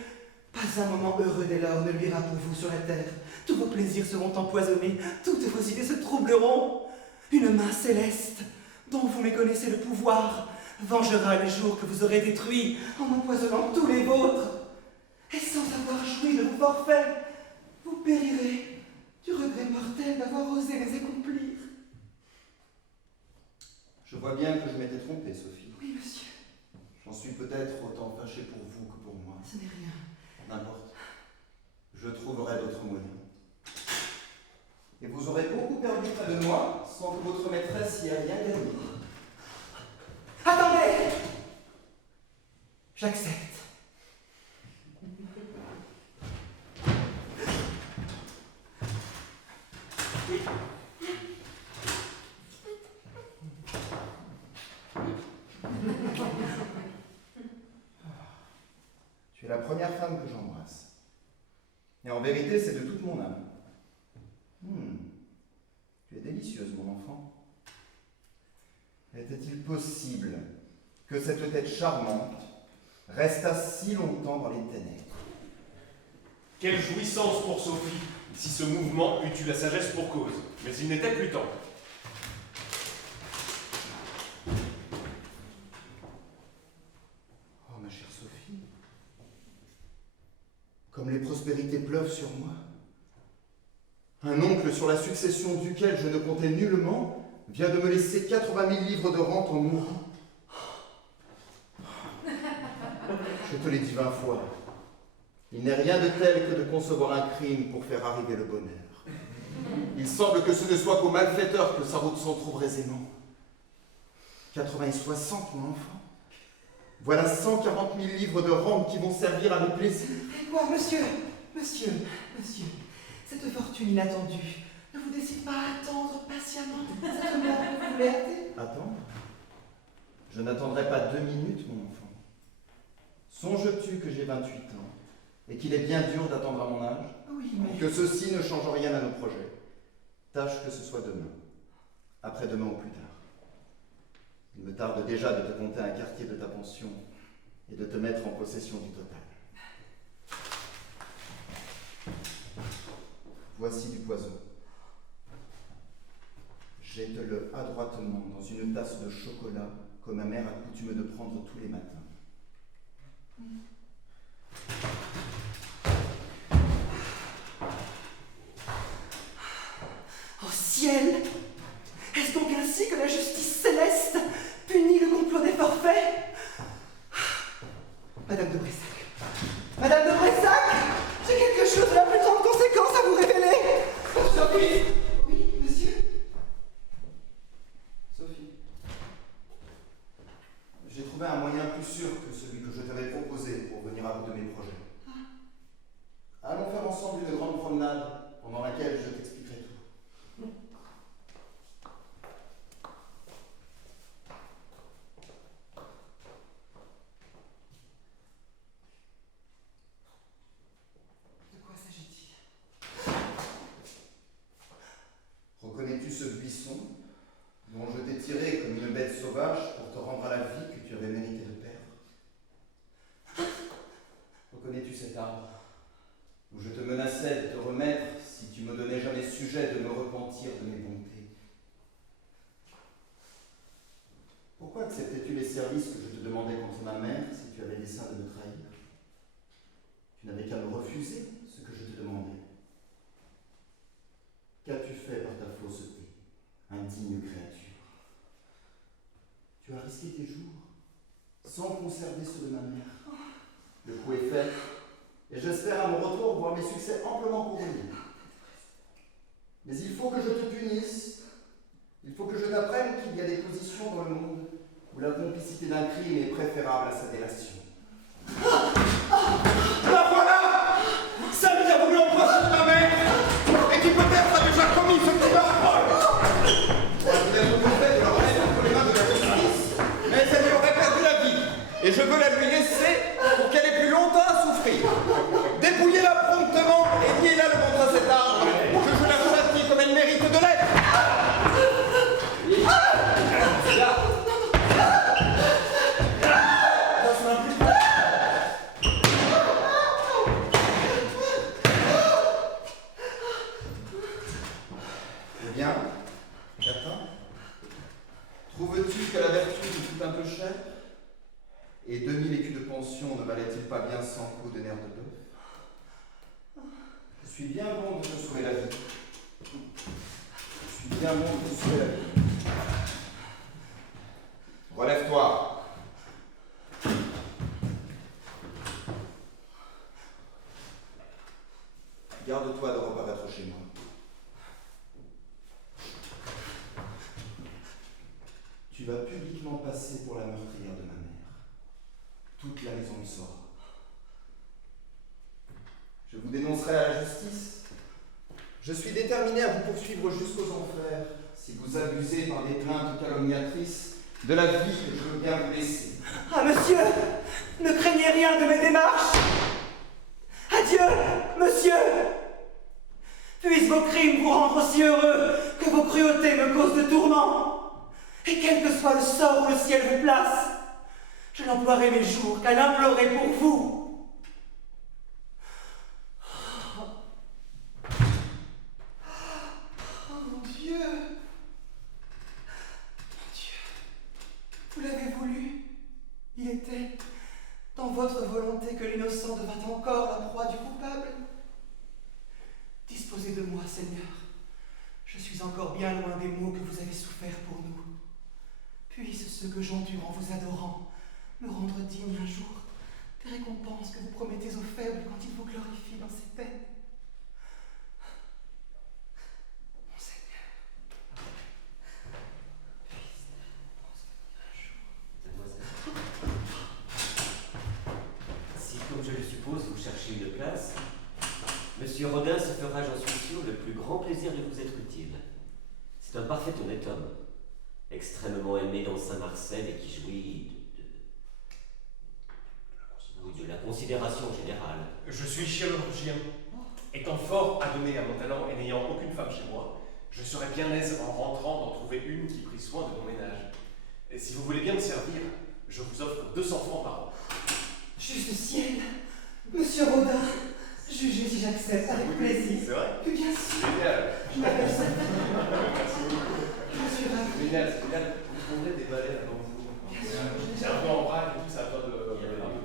Pas un moment heureux dès lors ne luira pour vous sur la terre. Tous vos plaisirs seront empoisonnés, toutes vos idées se troubleront. Une main céleste, dont vous méconnaissez le pouvoir, vengera les jours que vous aurez détruits en empoisonnant tous les vôtres. Et sans avoir joui de vos forfaits, vous périrez du regret mortel d'avoir osé les accomplir. Je vois bien que je m'étais trompé, Sophie. Oui, monsieur, J'en suis peut-être autant fâché pour vous que pour moi. ce n'est rien. N'importe. Je trouverai d'autres moyens. Et vous aurez beaucoup perdu près de moi sans que votre maîtresse y ait rien gagné. Attendez! J'accepte. Tu es la première femme que j'embrasse. Et en vérité, c'est de toute mon âme. Tu es délicieuse, mon enfant. Était-il possible que cette tête charmante restât si longtemps dans les ténèbres? Quelle jouissance pour Sophie, si ce mouvement eût eu la sagesse pour cause. Mais il n'était plus temps. Oh, ma chère Sophie, comme les prospérités pleuvent sur moi, un oncle sur la succession duquel je ne comptais nullement vient de me laisser 80 000 livres de rente en mourant. Je te l'ai dit 20 fois, il n'est rien de tel que de concevoir un crime pour faire arriver le bonheur. Il semble que ce ne soit qu'aux malfaiteurs que sa route s'en trouve aisément. 80 et 60, mon enfant. Voilà 140 000 livres de rente qui vont servir à mes plaisirs. Et quoi, monsieur? Monsieur, monsieur, Cette fortune inattendue ne vous décide pas à attendre patiemment cette mort que vous voulez hâter? Attendre? Je n'attendrai pas 2 minutes, mon enfant. Songes-tu que j'ai 28 ans et qu'il est bien dur d'attendre à mon âge? Oui, mais... Que ceci ne change rien à nos projets. Tâche que ce soit demain, après-demain ou plus tard. Il me tarde déjà de te compter un quartier de ta pension et de te mettre en possession du total. Voici du poison. Jette-le adroitement dans une tasse de chocolat que ma mère a coutume de prendre tous les matins. Oh ciel! Est-ce donc ainsi que la justice céleste punit le complot des forfaits? Madame de Bressac! Madame de Bressac! J'ai quelque chose de la plus grande conséquence à vous révéler! Sophie! Oui, monsieur? Sophie, j'ai trouvé un moyen plus sûr que celui que je t'avais proposé pour venir à bout de mes projets. Allons faire ensemble une grande promenade pendant laquelle je t'expliquerai tout. De quoi s'agit-il? Reconnais-tu ce buisson dont je t'ai tiré comme une bête sauvage pour te rendre à la vie que tu avais mérité de perdre? Reconnais-tu cet arbre où je te menaçais de te remettre si tu me donnais jamais sujet de me repentir de mes bontés? Pourquoi acceptais-tu les services que je te demandais contre ma mère si tu avais dessein de me trahir? Tu n'avais qu'à me refuser ce que je te demandais. Qu'as-tu fait par ta fausseté, indigne créature? Tu as risqué tes jours sans conserver ceux de ma mère. Le coup est fait, et j'espère à mon retour voir mes succès amplement couronnés. Mais il faut que je te punisse. Il faut que je t'apprenne qu'il y a des positions dans le monde où la complicité d'un crime est préférable à sa délation. La voilà! Celle qui a voulu embrasser ma mère et qui peut-être a déjà commis ce qui va. Vous êtes fait de la remettre entre les mains de la justice, Mais elle lui aurait perdu la vie et je veux la lui laisser pour qu'elle ait plus longtemps à souffrir. Dépouillez-la promptement et liez-la le ventre à cet arbre, que je la châtie comme elle mérite de l'être. Eh bien, Catin, trouves-tu que la vertu te coûte un peu cher? Et 2000 écus de pension ne valaient-ils pas bien 100 coups de nerfs de bœuf? Je suis bien bon de te sauver la vie. Je suis bien bon de te sauver la vie. Relève-toi. Garde-toi de reparaître chez moi. Tu vas publiquement passer pour la meurtrière de ma mère. Toute la maison le saura. Je vous dénoncerai à la justice. Je suis déterminé à vous poursuivre jusqu'aux enfers si vous abusez par des plaintes calomniatrices de la vie que je veux bien vous laisser. Ah, monsieur! Ne craignez rien de mes démarches! Adieu, monsieur! Puissent vos crimes vous rendre aussi heureux que vos cruautés me causent de tourments! Et quel que soit le sort où le ciel vous place, je n'emploierai mes jours qu'à l'implorer pour vous! Oh mon Dieu! Mon Dieu! Vous l'avez voulu. Il était dans votre volonté que l'innocent devint encore la proie du coupable. Disposez de moi, Seigneur. Je suis encore bien loin des maux que vous avez soufferts pour nous. Puisse ce que j'endure en vous adorant me rendre digne un jour des récompenses que vous promettez aux faibles quand ils vous glorifient dans ces peines. Mon Seigneur, puisse des récompenses venir un jour. Mademoiselle, si, comme je le suppose, vous cherchez une place, Monsieur Rodin se fera, j'en suis sûr, plaisir de vous être utile. C'est un parfait honnête homme, extrêmement aimé dans Saint-Marcel et qui jouit de la considération générale. Je suis chirurgien. Étant fort adonné à mon talent et n'ayant aucune femme chez moi, je serais bien aise en rentrant d'en trouver une qui prit soin de mon ménage. Et si vous voulez bien me servir, je vous offre 200 francs par an. Juste ciel, Monsieur Rodin, jugez si j'accepte avec plaisir. C'est vrai? Que bien sûr, Génial. je m'appelle Sophie. Merci beaucoup. Je suis ravie. Génial, c'est génial. Vous prendrez des balais avant vous. Bien sûr. C'est un peu en vrac et tout, ça a besoin de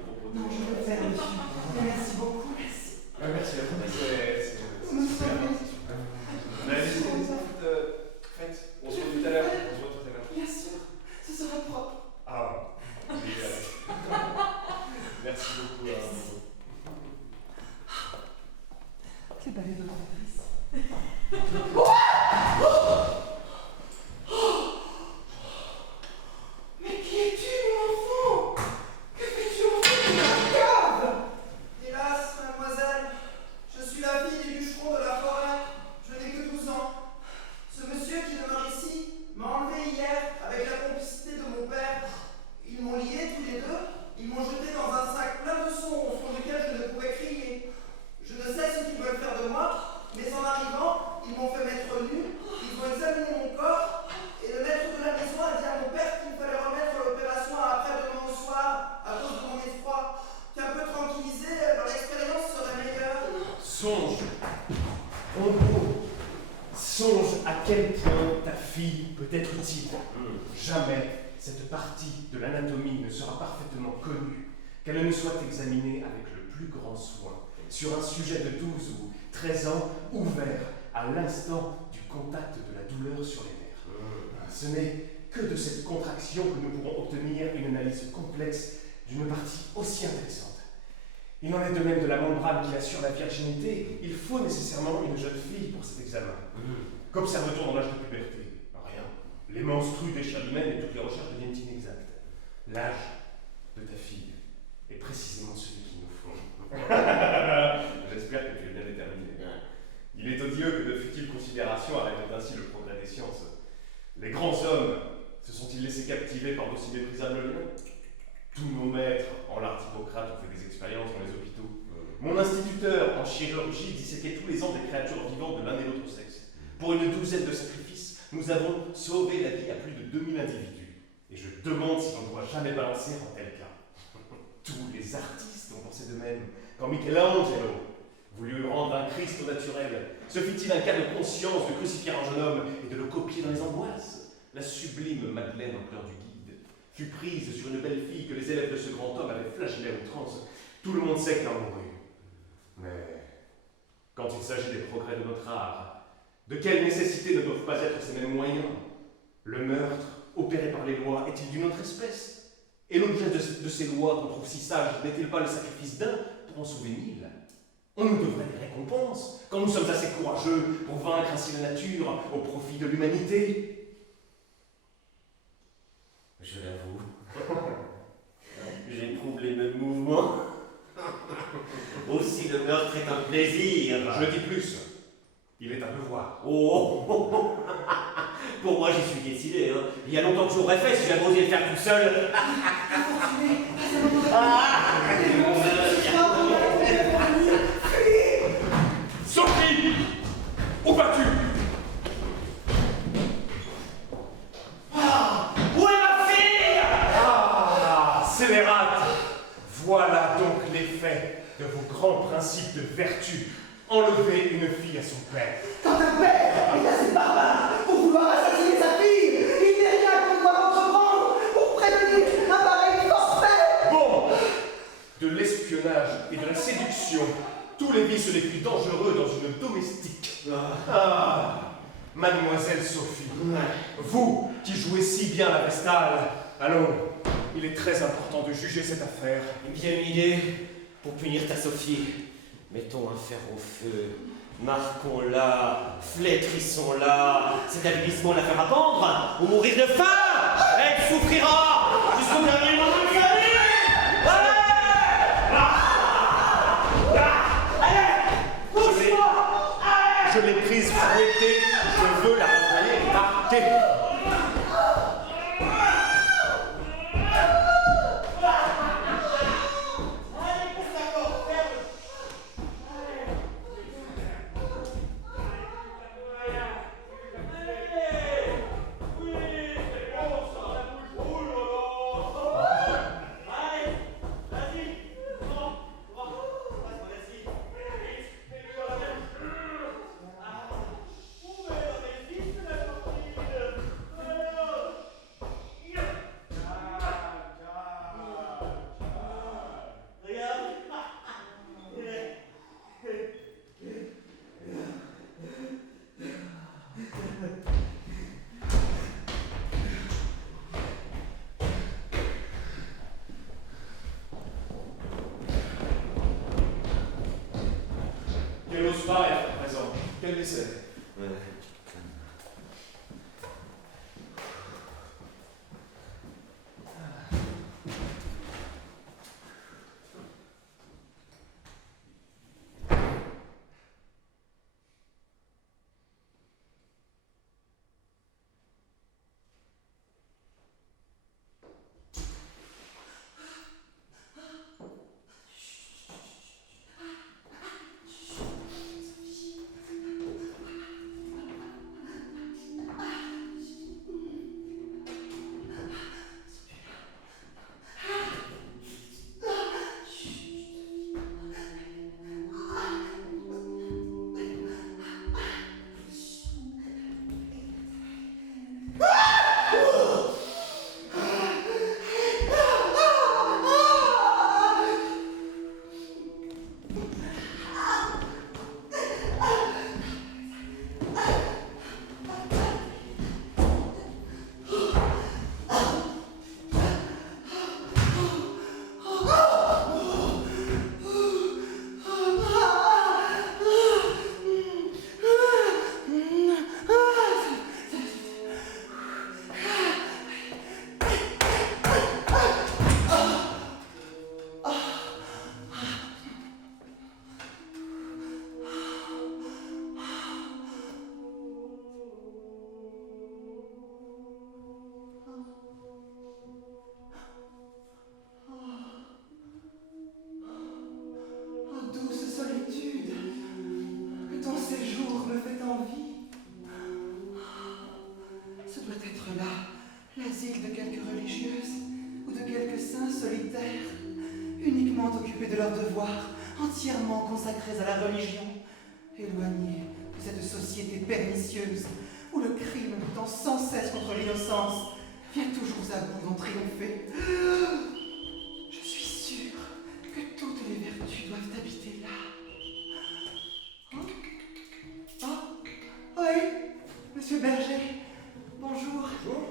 propos. Non, je vais le faire, monsieur. Merci beaucoup, merci. Merci à vous. C'est super. Mais allez-y, faites. On se voit tout à l'heure. Bien sûr, ce sera propre. Ah, génial. Merci beaucoup. C'est balai de l'entreprise. Mais qui es-tu, mon enfant? Que fais-tu en fait de la cave? Hélas, mademoiselle, je suis la fille du bûcheron de la forêt. Je n'ai que 12 ans. Ce monsieur qui demeure ici m'a enlevé hier avec la complicité de mon père. Ils m'ont lié tous les deux. Ils m'ont jeté dans un sac plein de sons au fond duquel je ne pouvais crier. Je ne sais ce qu'ils veulent faire de moi, mais en arrivant, ils m'ont fait mettre nu, ils ont examiné mon corps, et le maître de la maison a dit à mon père qu'il fallait remettre l'opération à après-demain au soir, à cause de mon effroi, qu'un peu tranquillisé, leur expérience serait meilleure. Songe, Rondeau, songe à quel point ta fille peut être utile. Jamais cette partie de l'anatomie ne sera parfaitement connue, qu'elle ne soit examinée avec le plus grand soin, sur un sujet de 12 ou 13 ans, ouvert à l'instant du contact de la douleur sur les nerfs. Ce n'est que de cette contraction que nous pourrons obtenir une analyse complexe d'une partie aussi intéressante. Il en est de même de la membrane qui assure la virginité. Il faut nécessairement une jeune fille pour cet examen. Qu'observe-t-on dans l'âge de puberté? Rien. Les menstrues déchirent l'hymen et toutes les recherches deviennent inexactes. L'âge de ta fille est précisément celui qu'il nous faut. J'espère que tu es bien déterminé. Il est odieux que de futiles considérations arrêtent ainsi le progrès des sciences. Les grands hommes se sont-ils laissés captiver par d'aussi méprisables liens? Tous nos maîtres en l'art d'Hippocrate ont fait des expériences dans les hôpitaux. Mon instituteur en chirurgie disséquait tous les ans des créatures vivantes de l'un et l'autre sexe. Pour une douzaine de sacrifices, nous avons sauvé la vie à plus de 2000 individus. Et je demande si l'on ne doit jamais balancer en tel cas. Tous les artistes ont pensé de même. Quand Michelangelo voulut rendre un Christ au naturel, se fit-il un cas de conscience de crucifier un jeune homme et de le copier dans les angoisses? La sublime Madeleine en pleurs du guide fut prise sur une belle fille que les élèves de ce grand homme avaient flagellée à outrance. Tout le monde sait qu'elle en mourut. Mais quand il s'agit des progrès de notre art, de quelle nécessité ne doivent pas être ces mêmes moyens? Le meurtre, opéré par les lois, est-il d'une autre espèce? Et l'objet de ces lois qu'on trouve si sages n'est-il pas le sacrifice d'un pour en sauver 1000? On nous devrait des récompenses, quand nous sommes assez courageux pour vaincre ainsi la nature au profit de l'humanité. Je l'avoue, j'éprouve les mêmes mouvements. Aussi, le meurtre est un plaisir. Je dis plus, il est un devoir. Oh, pour moi, j'y suis décidé. Hein. Il y a longtemps que j'aurais fait si j'avais osé le faire tout seul. Sophie, où vas-tu? Où est ma fille? Ah, scélérate! Voilà donc l'effet de vos grands principes de vertu. Enlever une fille à son père. Quand un père est assez barbare pour vouloir assassiner sa fille, il n'est rien qu'on doit entreprendre pour prévenir un pareil forfait. Bon, de l'espionnage et de la séduction, tous les vices les plus dangereux dans une domestique. Ah, mademoiselle Sophie, vous qui jouez si bien la Vestale, allons, il est très important de juger cette affaire. Bien une idée pour punir ta Sophie. Mettons un fer au feu, marquons-la, flétrissons-la. Cet avilissement la fera pendre ou mourir de faim. Elle souffrira jusqu'au dernier moment de sa vie. Je l'ai prise fouettée Quai. Quel ose paraître à présent? Quel décès? Occupés de leurs devoirs, entièrement consacrés à la religion, éloignés de cette société pernicieuse où le crime luttant sans cesse contre l'innocence vient toujours à bout d'en triompher. Je suis sûre que toutes les vertus doivent habiter là. Oui, monsieur Berger, bonjour. Bonjour.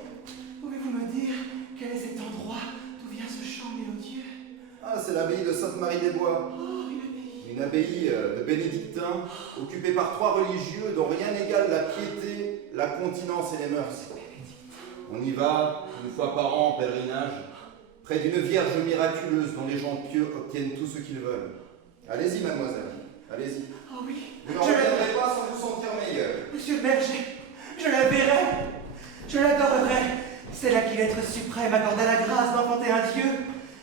Pouvez-vous me dire quel est cet endroit d'où vient ce chant mélodieux? Ah, c'est l'abbaye de Sainte-Marie-des-Bois. Oh, une abbaye. Une abbaye de bénédictins, occupée par 3 religieux dont rien n'égale la piété, la continence et les mœurs. On y va une fois par an en pèlerinage, près d'une vierge miraculeuse dont les gens pieux obtiennent tout ce qu'ils veulent. Allez-y, mademoiselle, allez-y. Oh oui, Vous n'en reviendrez pas sans vous sentir meilleur. Monsieur Berger, je la verrai, je l'adorerai. C'est là qu'il l'être suprême accorda la grâce d'enfanter un Dieu.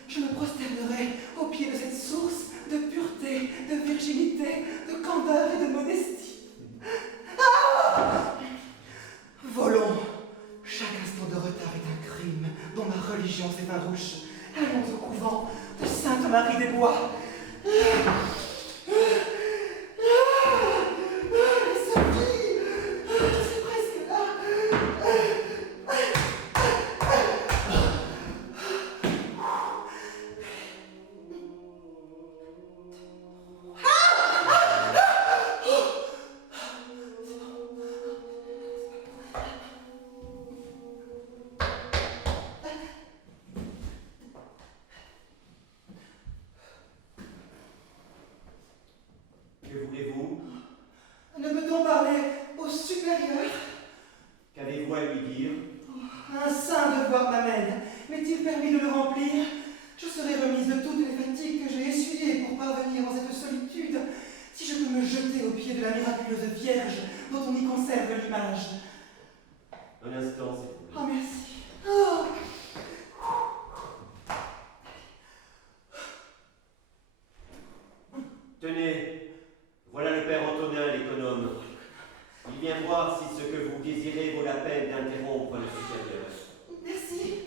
Je me prosternerai au pied de cette source de pureté, de virginité, de candeur et de modestie. Ah! Volons. Chaque instant de retard est un crime dont ma religion s'effarouche. Allons au couvent de Sainte-Marie-des-Bois. Sophie, c'est presque là. Que voulez-vous? Ne peut-on parler au supérieur? Qu'avez-vous à lui dire? Un saint devoir m'amène. M'est-il permis de le remplir? Je serai remise de toutes les fatigues que j'ai essuyées pour parvenir en cette solitude, si je peux me jeter aux pieds de la miraculeuse Vierge dont on y conserve l'image. Un instant, s'il vous plaît. Oh, merci. Oh. Tenez, voilà le père Antonin, l'économe. Il vient voir si ce que vous désirez vaut la peine d'interrompre le supérieur. Merci.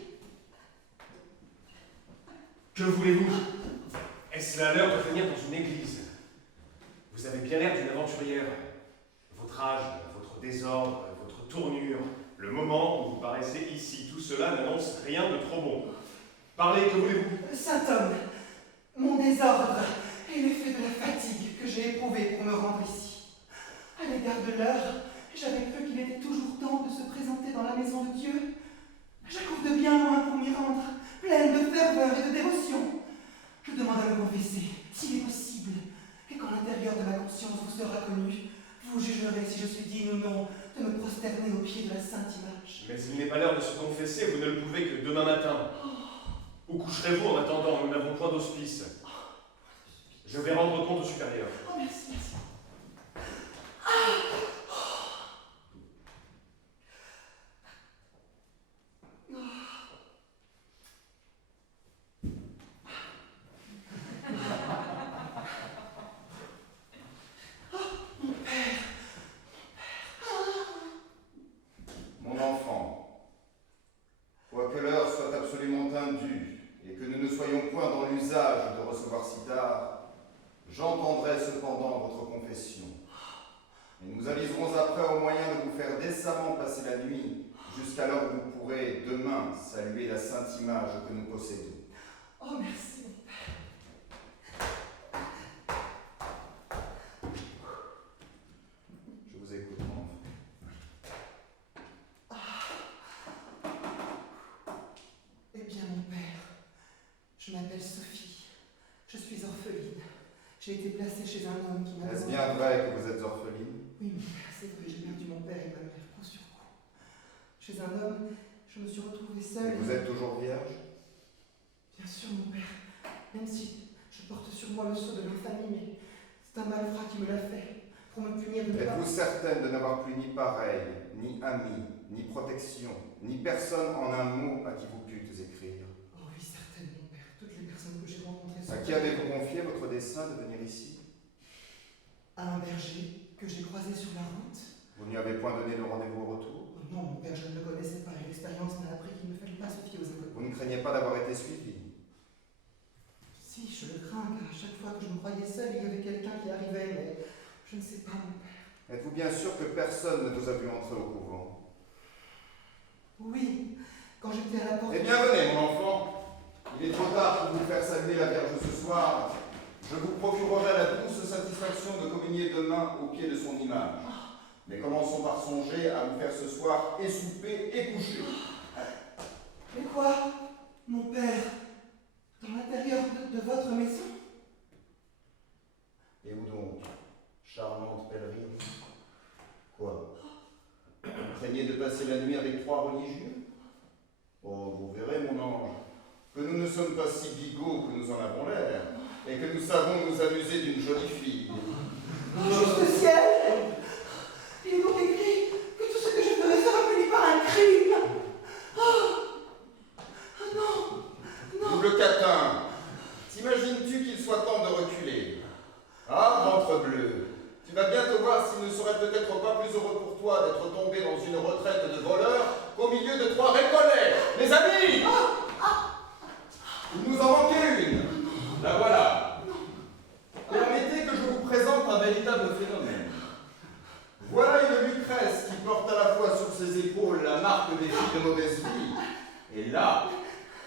Que voulez-vous? Est-ce la l'heure de venir dans une église? Vous avez bien l'air d'une aventurière. Votre âge, votre désordre, votre tournure, le moment où vous paraissez ici, tout cela n'annonce rien de trop bon. Parlez, que voulez-vous? Saint homme, mon désordre est l'effet de la fatigue que j'ai éprouvée pour me rendre ici. À l'égard de l'heure, j'avais cru qu'il était toujours temps de se présenter dans la maison de Dieu. J'accours de bien loin pour m'y rendre, pleine de ferveur et de dévotion. Je demande à me confesser, s'il est possible, et quand l'intérieur de ma conscience vous sera connu, vous jugerez si je suis digne ou non de me prosterner aux pieds de la sainte image. Mais il n'est pas l'heure de se confesser, vous ne le pouvez que demain matin. Où coucherez-vous en attendant? Nous n'avons point d'hospice. Je vais rendre compte au supérieur. Oh, merci, merci. Mon enfant, quoique l'heure soit absolument indue et que nous ne soyons point dans l'usage de recevoir si tard, j'entendrai cependant votre confession. Et nous aviserons après au moyen de vous faire décemment passer la nuit, jusqu'à l'heure où vous pourrez demain saluer la sainte image que nous possédons. Oh, merci, mon père. Je vous écoute, mon enfant. Eh bien, mon père, je m'appelle Sophie. Je suis orpheline. J'ai été placée chez un homme qui m'a... Est-ce bien vrai que vous êtes orpheline? Oui, mon père, c'est vrai, j'ai perdu mon père et ma mère, coup sur coup. Chez un homme, je me suis retrouvée seule. Et vous êtes toujours vierge? Bien sûr, mon père, même si je porte sur moi le sceau de l'infamie, mais c'est un malfrat qui me l'a fait, pour me punir de ne pas... Êtes-vous certaine de n'avoir plus ni pareil, ni ami, ni protection, ni personne en un mot à qui vous pûtes écrire? Oh oui, certaine, mon père. Toutes les personnes que j'ai rencontrées sont... À qui avez-vous confié votre dessein de venir ici? À un berger que j'ai croisé sur la route. Vous n'y avez point donné de rendez-vous au retour? Oh non, mon père, je ne le connaissais pas et l'expérience m'a appris qu'il ne fallait pas se fier aux inconnus. Vous ne craignez pas d'avoir été suivi? Si, je le crains, car à chaque fois que je me croyais seule, il y avait quelqu'un qui arrivait, mais je ne sais pas, mon père. Êtes-vous bien sûr que personne ne vous a vu entrer au couvent? Oui, quand j'étais à la porte... Eh bien, venez, mon enfant. Il est trop tard pour vous faire saluer la Vierge ce soir. Je vous procurerai la douce satisfaction de communier demain au pied de son image. Mais commençons par songer à vous faire ce soir et souper et coucher. Mais quoi, mon père? Dans l'intérieur de votre maison? Et où donc, charmante pèlerine? Quoi? Vous craignez de passer la nuit avec 3 religieux? Oh, vous verrez, mon ange, que nous ne sommes pas si bigots que nous en avons l'air, et que nous savons nous amuser d'une jolie fille. Oh, juste ciel! Il est donc écrit que tout ce que je ferai sera puni par un crime! Oh non! Non! Double catin, t'imagines-tu qu'il soit temps de reculer? Ah, ventre bleu, tu vas bientôt voir s'il ne serait peut-être pas plus heureux pour toi d'être tombé dans une retraite de voleurs qu'au milieu de 3 récollets. Les amis! Il nous en manquait une. La voilà. Permettez que je vous présente un véritable phénomène. Voilà une Lucrèce qui porte à la fois sur ses épaules la marque des filles de mauvaise vie. Et là,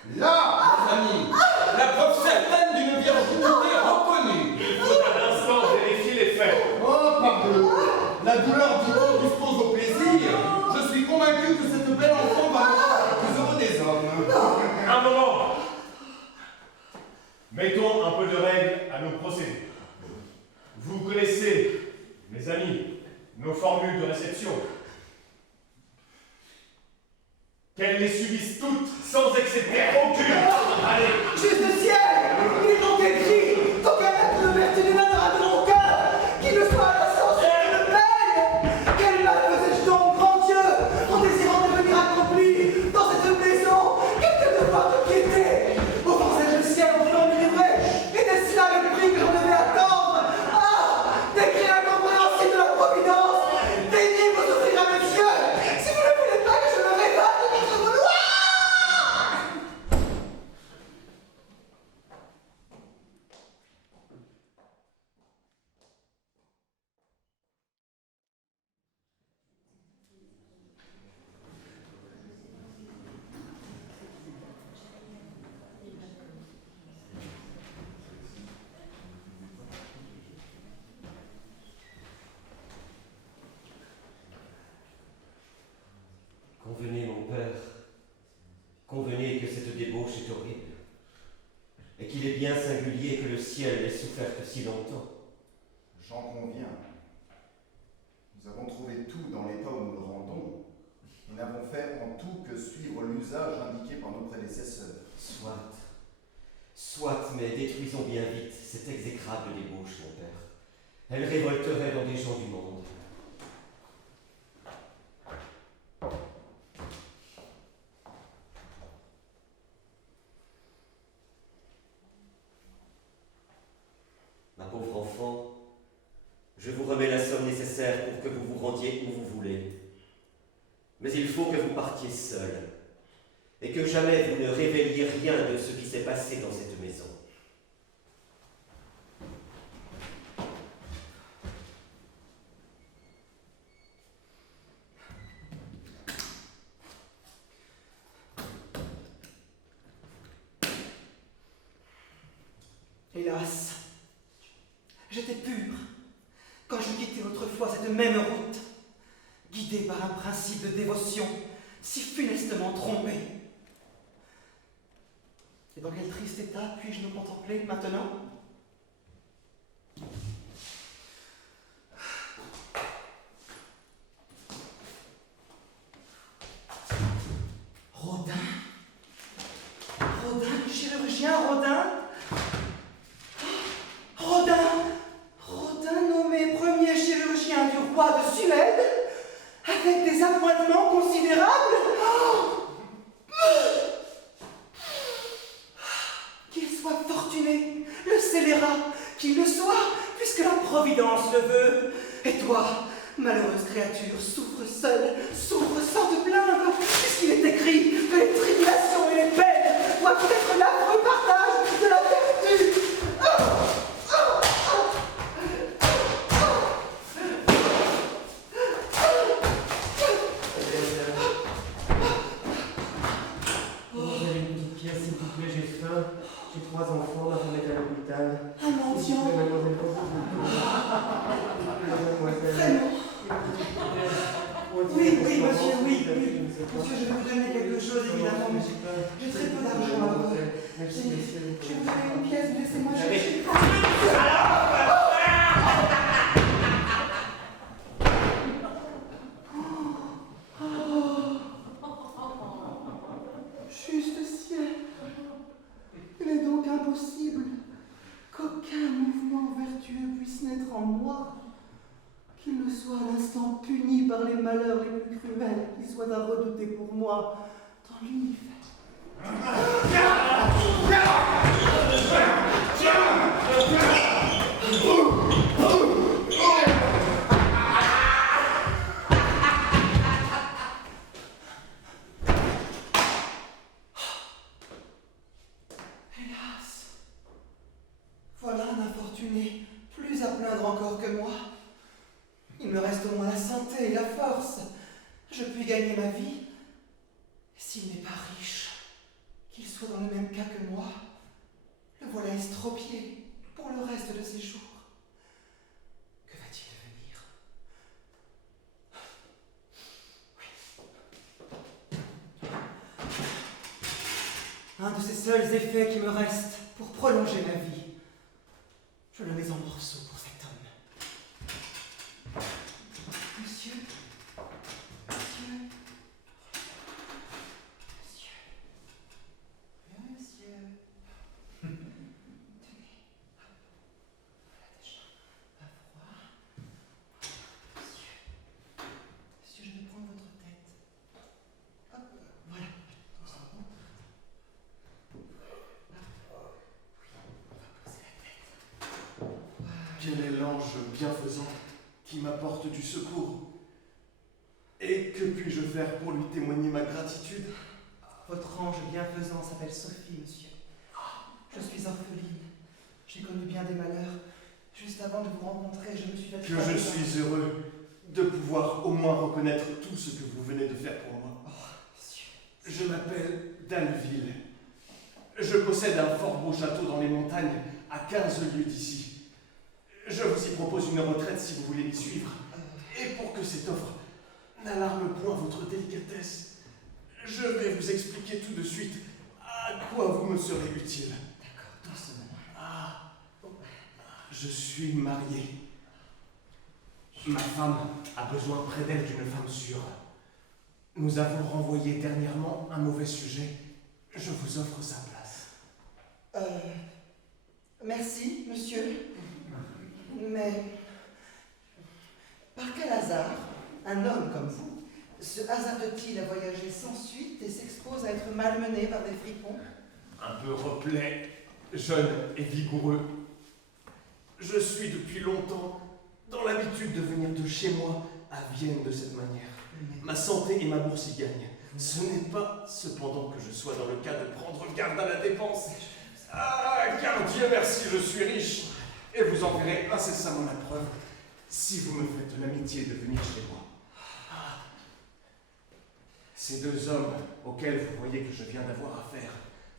mes amis, la preuve certaine d'une virginité reconnue. Il faut à l'instant vérifier les faits. Oh, parbleu! La douleur du corps dispose au plaisir. Je suis convaincu que cette belle enfant va rendre la plus heureux des hommes. Un moment. Mettons un peu de règle à nos procédés. Vous connaissez, mes amis, nos formules de réception. Qu'elles les subissent toutes, sans excepter aucune. Allez, Juste ciel! Il est donc écrit qu'aucun être ne vertu n'émanera de mon cœur, qui ne soit à la sens d'une peine! Quel mal faisais-je donc, grand Dieu, en désirant devenir Convenez, mon père, convenez que cette débauche est horrible, et qu'il est bien singulier que le ciel l'ait soufferte si longtemps. J'en conviens. Nous avons trouvé tout dans l'état où nous le rendons, et n'avons fait en tout que suivre l'usage indiqué par nos prédécesseurs. Soit, mais détruisons bien vite cette exécrable débauche, mon père. Elle révolterait dans des gens du monde. Ma pauvre enfant, je vous remets la somme nécessaire pour que vous vous rendiez où vous voulez. Mais il faut que vous partiez seul, et que jamais vous ne révéliez rien de ce qui s'est passé dans cette maison. Hélas, j'étais pur quand je quittais autrefois cette même route, guidé par un principe de dévotion si funestement trompé. Et dans quel triste état puis-je me contempler maintenant? Rodin, le chirurgien Rodin, nommé premier chirurgien du roi de Suède, avec des appointements considérables. Qu'il soit fortuné, le scélérat, qu'il le soit, puisque la Providence le veut. Et toi, malheureuse créature, souffre seule, souffre sans te plaindre, puisqu'il est écrit que les tribulations et les peines doivent être l'affreux partage de la vertu. J'ai 3 enfants, ma femme est à l'hôpital. Un mendiant. Mademoiselle Très bon. Oui, monsieur, oui. Monsieur, je vais vous donner quelque chose, évidemment, mais j'ai très peu d'argent à vous. Merci, monsieur. Je vous donne une pièce, laissez-moi chercher. Juste ciel. Il est donc impossible qu'aucun mouvement vertueux puisse naître en moi, qu'il ne soit à l'instant puni par les malheurs les plus cruels qui soient à redouter pour moi dans l'univers. Hélas, voilà un infortuné plus à plaindre encore que moi. Il me reste au moins la santé et la force. Je puis gagner ma vie. Et s'il n'est pas riche, qu'il soit dans le même cas que moi, le voilà estropié pour le reste de ses jours. Que va-t-il devenir? Un de ces seuls effets qui me restent pour prolonger ma vie. Je le mets en morceaux pour cet homme. Monsieur. Tenez. Voilà déjà. Pas froid. Monsieur, je vais prendre votre tête. Hop, voilà. Quel est l'ange bienfaisant qui m'apporte du secours? Et que puis-je faire pour lui témoigner ma gratitude? Votre ange bienfaisant s'appelle Sophie, monsieur. Je suis orpheline. J'ai connu bien des malheurs. Juste avant de vous rencontrer, je me suis fait... Que je suis heureux de pouvoir au moins reconnaître tout ce que vous venez de faire pour moi. Monsieur. Je m'appelle Dalville. Je possède un fort beau château dans les montagnes, à 15 lieues d'ici. Je vous y propose une retraite si vous voulez m'y suivre. Et pour que cette offre n'alarme point votre délicatesse, Je vais vous expliquer tout de suite à quoi vous me serez utile. D'accord, doucement. Ah, je suis marié. Ma femme a besoin près d'elle d'une femme sûre. Nous avons renvoyé dernièrement un mauvais sujet. Je vous offre sa place. Merci, monsieur. Mais par quel hasard, un homme comme vous se hasarde-t-il à voyager sans suite et s'expose à être malmené par des fripons? Un peu replet, jeune et vigoureux. Je suis depuis longtemps dans l'habitude de venir de chez moi à Vienne de cette manière. Ma santé et ma bourse y gagnent. Ce n'est pas cependant que je sois dans le cas de prendre garde à la dépense. Ah, car Dieu merci, je suis riche. Et vous en verrez incessamment la preuve si vous me faites l'amitié de venir chez moi. Ah. Ces deux hommes auxquels vous voyez que je viens d'avoir affaire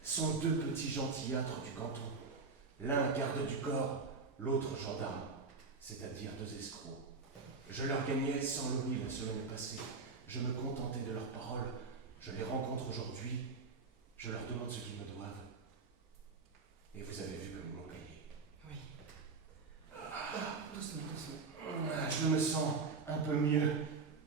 sont deux petits gentillâtres du canton. L'un garde du corps, l'autre gendarme, c'est-à-dire deux escrocs. Je leur gagnais 100 louis la semaine passée. Je me contentais de leurs paroles. Je les rencontre aujourd'hui. Je leur demande ce qu'ils me doivent. Et vous avez vu comme ils m'ont payé. Oui. Doucement, doucement. Je me sens un peu mieux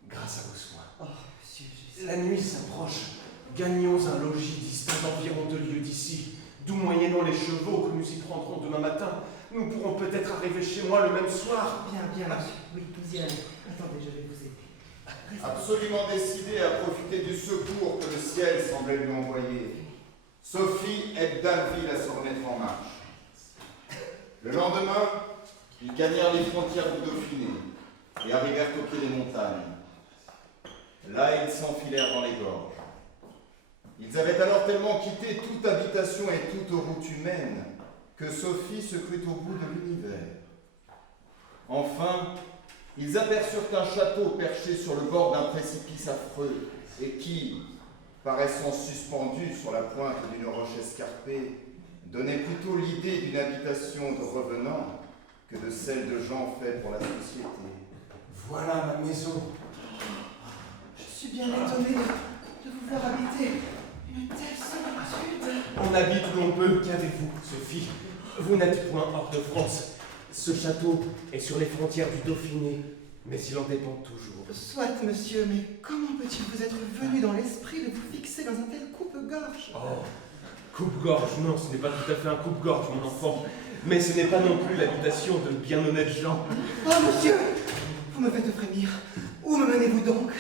grâce à vos soins. Oh, monsieur, je sais. La nuit s'approche. Gagnons un logis distant d'environ 2 lieues d'ici, d'où moyennant les chevaux que nous y prendrons demain matin, nous pourrons peut-être arriver chez moi le même soir. Bien, bien, monsieur. Oui, vous y allez. Attendez, je vais vous aider. Absolument décidée à profiter du secours que le ciel semblait lui envoyer, Sophie aide Dalville à se remettre en marche. Le lendemain, ils gagnèrent les frontières du Dauphiné et arrivèrent au pied des montagnes. Là, ils s'enfilèrent dans les gorges. Ils avaient alors tellement quitté toute habitation et toute route humaine que Sophie se crut au bout de l'univers. Enfin, ils aperçurent un château perché sur le bord d'un précipice affreux et qui, paraissant suspendu sur la pointe d'une roche escarpée, donnait plutôt l'idée d'une habitation de revenants que de celle de gens faits pour la société. Voilà ma maison. Je suis bien étonné de vous voir habiter une telle solitude. On habite où l'on peut. Qu'avez-vous, Sophie? Vous n'êtes point hors de France. Ce château est sur les frontières du Dauphiné, mais il en dépend toujours. Soit, monsieur, mais comment peut-il vous être venu dans l'esprit de vous fixer dans un tel coupe-gorge? Oh, coupe-gorge, non, ce n'est pas tout à fait un coupe-gorge, mon enfant. Mais ce n'est pas non plus l'habitation de bien honnêtes gens. Oh, monsieur, vous me faites frémir. Où me menez-vous donc?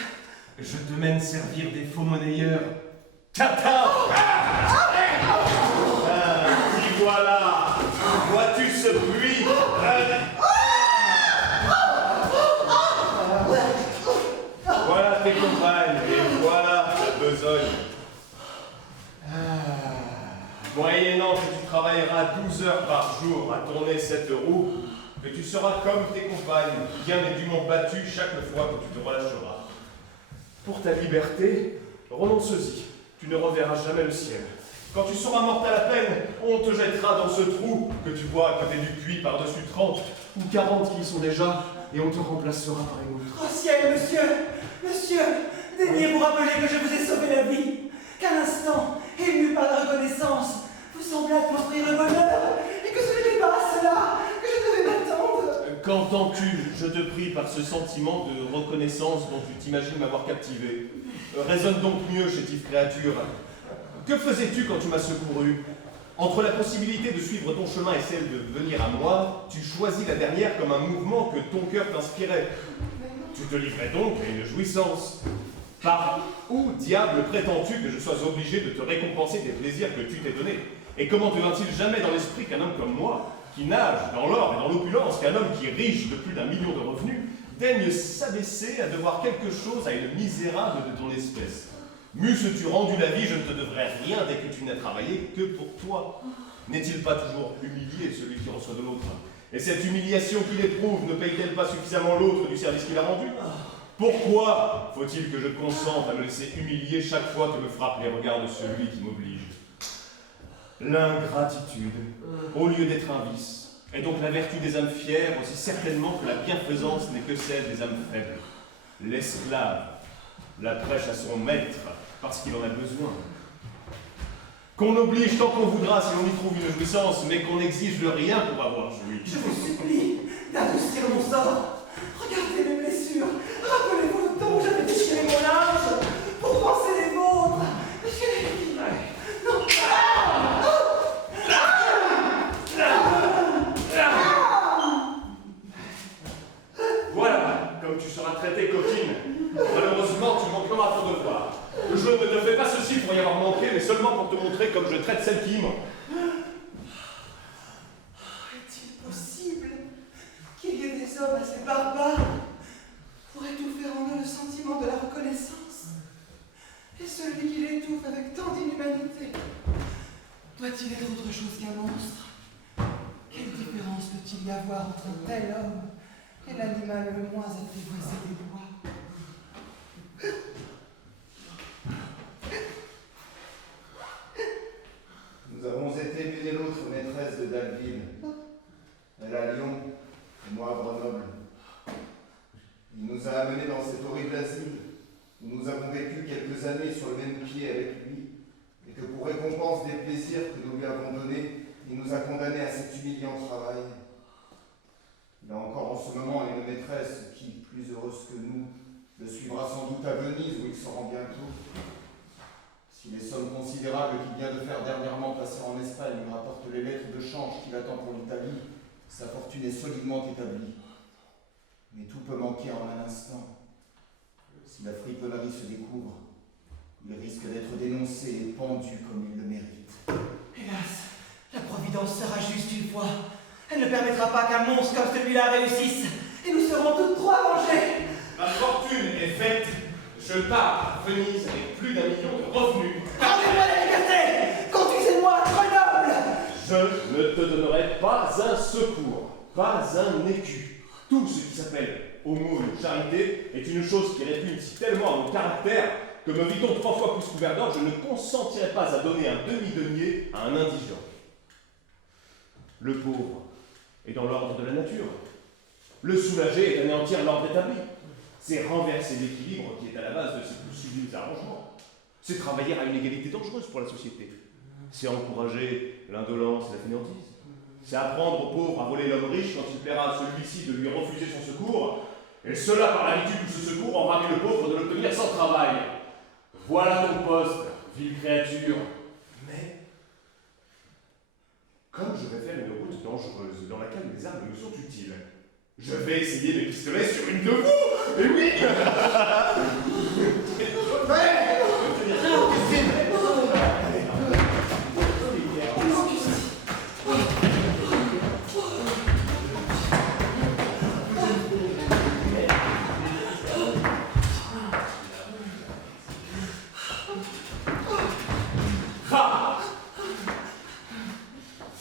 Je te mène servir des faux monnayeurs. Tata! Dis voilà! Vois-tu ce bruit? Voilà tes compagnes, et voilà ta besogne. Moyennant que tu travailleras 12 heures par jour à tourner cette roue, que tu seras comme tes compagnes, bien et dûment battues chaque fois que tu te relâcheras. Pour ta liberté, renonce-y, tu ne reverras jamais le ciel. Quand tu seras morte à la peine, on te jettera dans ce trou que tu vois à côté du puits par-dessus 30 ou 40 qui y sont déjà, et on te remplacera par une autre. Oh ciel, monsieur! Monsieur! Daignez vous rappeler que je vous ai sauvé la vie! Qu'à l'instant, ému par la reconnaissance, vous semblâtes m'offrir le bonheur, et que ce n'était pas à cela que je devais m'attendre! Qu'entends-tu? Je te prie par ce sentiment de reconnaissance dont tu t'imagines m'avoir captivé. Raisonne donc mieux, chétive créature. Que faisais-tu quand tu m'as secouru? Entre la possibilité de suivre ton chemin et celle de venir à moi, tu choisis la dernière comme un mouvement que ton cœur t'inspirait. Tu te livrais donc à une jouissance. Par où, diable, prétends-tu que je sois obligé de te récompenser des plaisirs que tu t'es donnés? Et comment te vint-il jamais dans l'esprit qu'un homme comme moi, qui nage dans l'or et dans l'opulence, qu'un homme qui est riche de plus d'1 million de revenus, daigne s'abaisser à devoir quelque chose à une misérable de ton espèce? M'eusses-tu rendu la vie, je ne te devrais rien dès que tu n'as travaillé que pour toi. N'est-il pas toujours humilié celui qui reçoit de l'autre? Et cette humiliation qu'il éprouve ne paye-t-elle pas suffisamment l'autre du service qu'il a rendu? Pourquoi faut-il que je consente à me laisser humilier chaque fois que me frappent les regards de celui qui m'oblige? L'ingratitude, au lieu d'être un vice, est donc la vertu des âmes fières aussi certainement que la bienfaisance n'est que celle des âmes faibles. L'esclave la prêche à son maître, parce qu'il en a besoin. Qu'on oblige tant qu'on voudra si on y trouve une jouissance, mais qu'on n'exige de rien pour avoir joui. Je vous supplie d'adoucir mon sort. Regardez mes blessures. Rappelez-vous le temps où j'avais déchiré mon linge pour penser les vôtres. Non. Voilà, comme tu seras traitée, coquine. Malheureusement, tu manqueras à ton devoir. Je ne fais pas ceci pour y avoir manqué, mais seulement pour te montrer comme je traite celle qui m'ont. Est-il possible qu'il y ait des hommes assez barbares pour étouffer en eux le sentiment de la reconnaissance? Et celui qui l'étouffe avec tant d'inhumanité doit-il être autre chose qu'un monstre? Quelle différence peut-il y avoir entre un tel homme et l'animal le moins apprivoisé des bois? Nous avons été l'une et l'autre maîtresse de Dalville. Elle à Lyon, et moi à Grenoble. Il nous a amenés dans cet horrible asile, où nous avons vécu quelques années sur le même pied avec lui, et que pour récompense des plaisirs que nous lui avons donnés, il nous a condamnés à cet humiliant travail. Il a encore en ce moment une maîtresse qui, plus heureuse que nous, le suivra sans doute à Venise, où il se rend bientôt. Si les sommes considérables qu'il vient de faire dernièrement passer en Espagne lui rapportent les lettres de change qu'il attend pour l'Italie, sa fortune est solidement établie. Mais tout peut manquer en un instant. Si la friponnerie se découvre, il risque d'être dénoncé et pendu comme il le mérite. Hélas, la Providence sera juste une fois. Elle ne permettra pas qu'un monstre comme celui-là réussisse, et nous serons toutes trois vengées. Ma fortune est faite. Je pars à Venise avec plus d'1 million de revenus. Rendez-moi la liberté! Conduisez-moi à Grenoble! Je ne te donnerai pas un secours, pas un écu. Tout ce qui s'appelle aumône, charité, est une chose qui répugne si tellement à mon caractère que me vit-on 3 fois plus couvert d'or, je ne consentirai pas à donner un demi-denier à un indigent. Le pauvre est dans l'ordre de la nature. Le soulager est anéantir l'ordre établi. C'est renverser l'équilibre qui est à la base de ces plus sublimes arrangements. C'est travailler à une égalité dangereuse pour la société. C'est encourager l'indolence et la fainéantise. C'est apprendre au pauvre à voler l'homme riche quand il plaira à celui-ci de lui refuser son secours, et cela par l'habitude où ce secours enrave le pauvre de l'obtenir sans travail. Voilà ton poste, vile créature. Mais, comme je vais faire une route dangereuse dans laquelle les armes me sont utiles, je vais essayer mes pistolets sur une de vous. Et oui.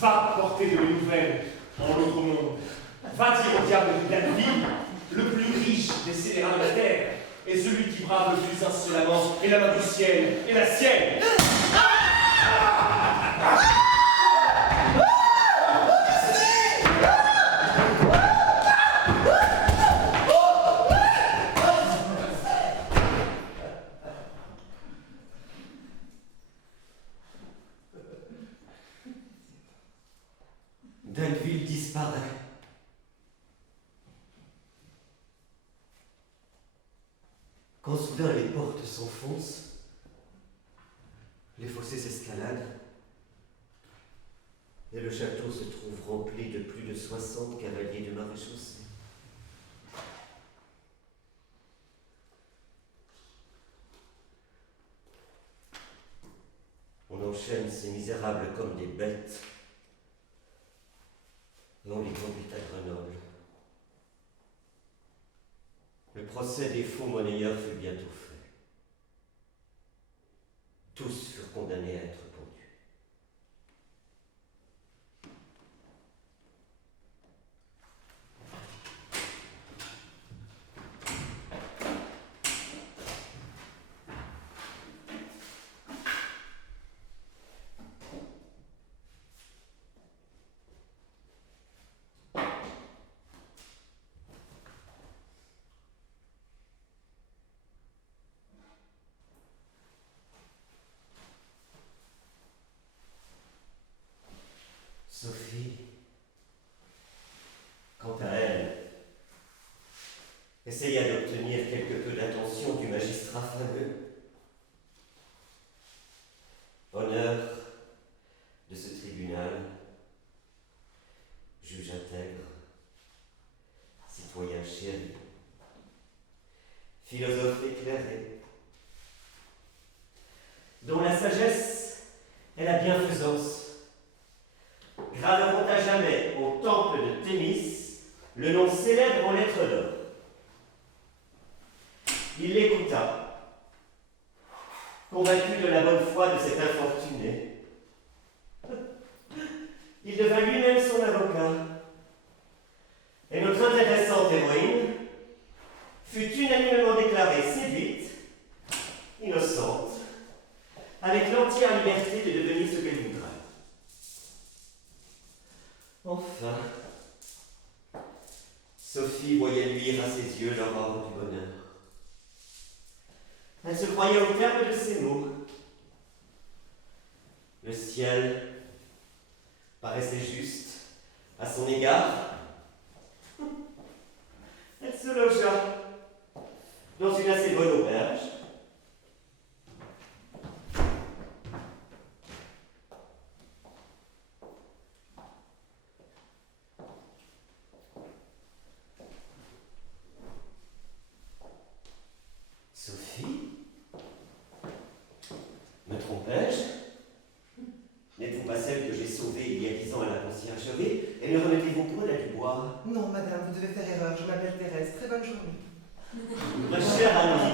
Va porter de mes nouvelles en l'autre monde. Va dire au diable de Dalville, le plus riche des scélérats de la terre, et celui qui brave le plus insolemment est la main du ciel et la sienne. Dalville disparaît. Quand soudain les portes s'enfoncent, les fossés s'escaladent, et le château se trouve rempli de plus de 60 cavaliers de maréchaussée. On enchaîne ces misérables comme des bêtes, et on les conduit à Grenoble. Le procès des faux monnayeurs fut bientôt fait. Tous furent condamnés à être pendus. convaincu de la bonne foi de cet infortuné. Il devint lui-même son avocat. Et notre intéressante héroïne fut unanimement déclarée séduite, innocente, avec l'entière liberté de devenir ce qu'elle voudrait. Enfin, Sophie voyait luire à ses yeux l'aurore du bonheur. Elle se croyait au terme de ces mots. Le ciel paraissait juste à son égard. Elle se logea dans une assez bonne auberge. Sophie? Me trompais-je? N'êtes-vous pas celle que j'ai sauvée il y a 10 ans à la conciergerie? Et ne remettez-vous point à du bois? Non, madame, vous devez faire erreur. Je m'appelle Thérèse. Très bonne journée. Ma chère amie,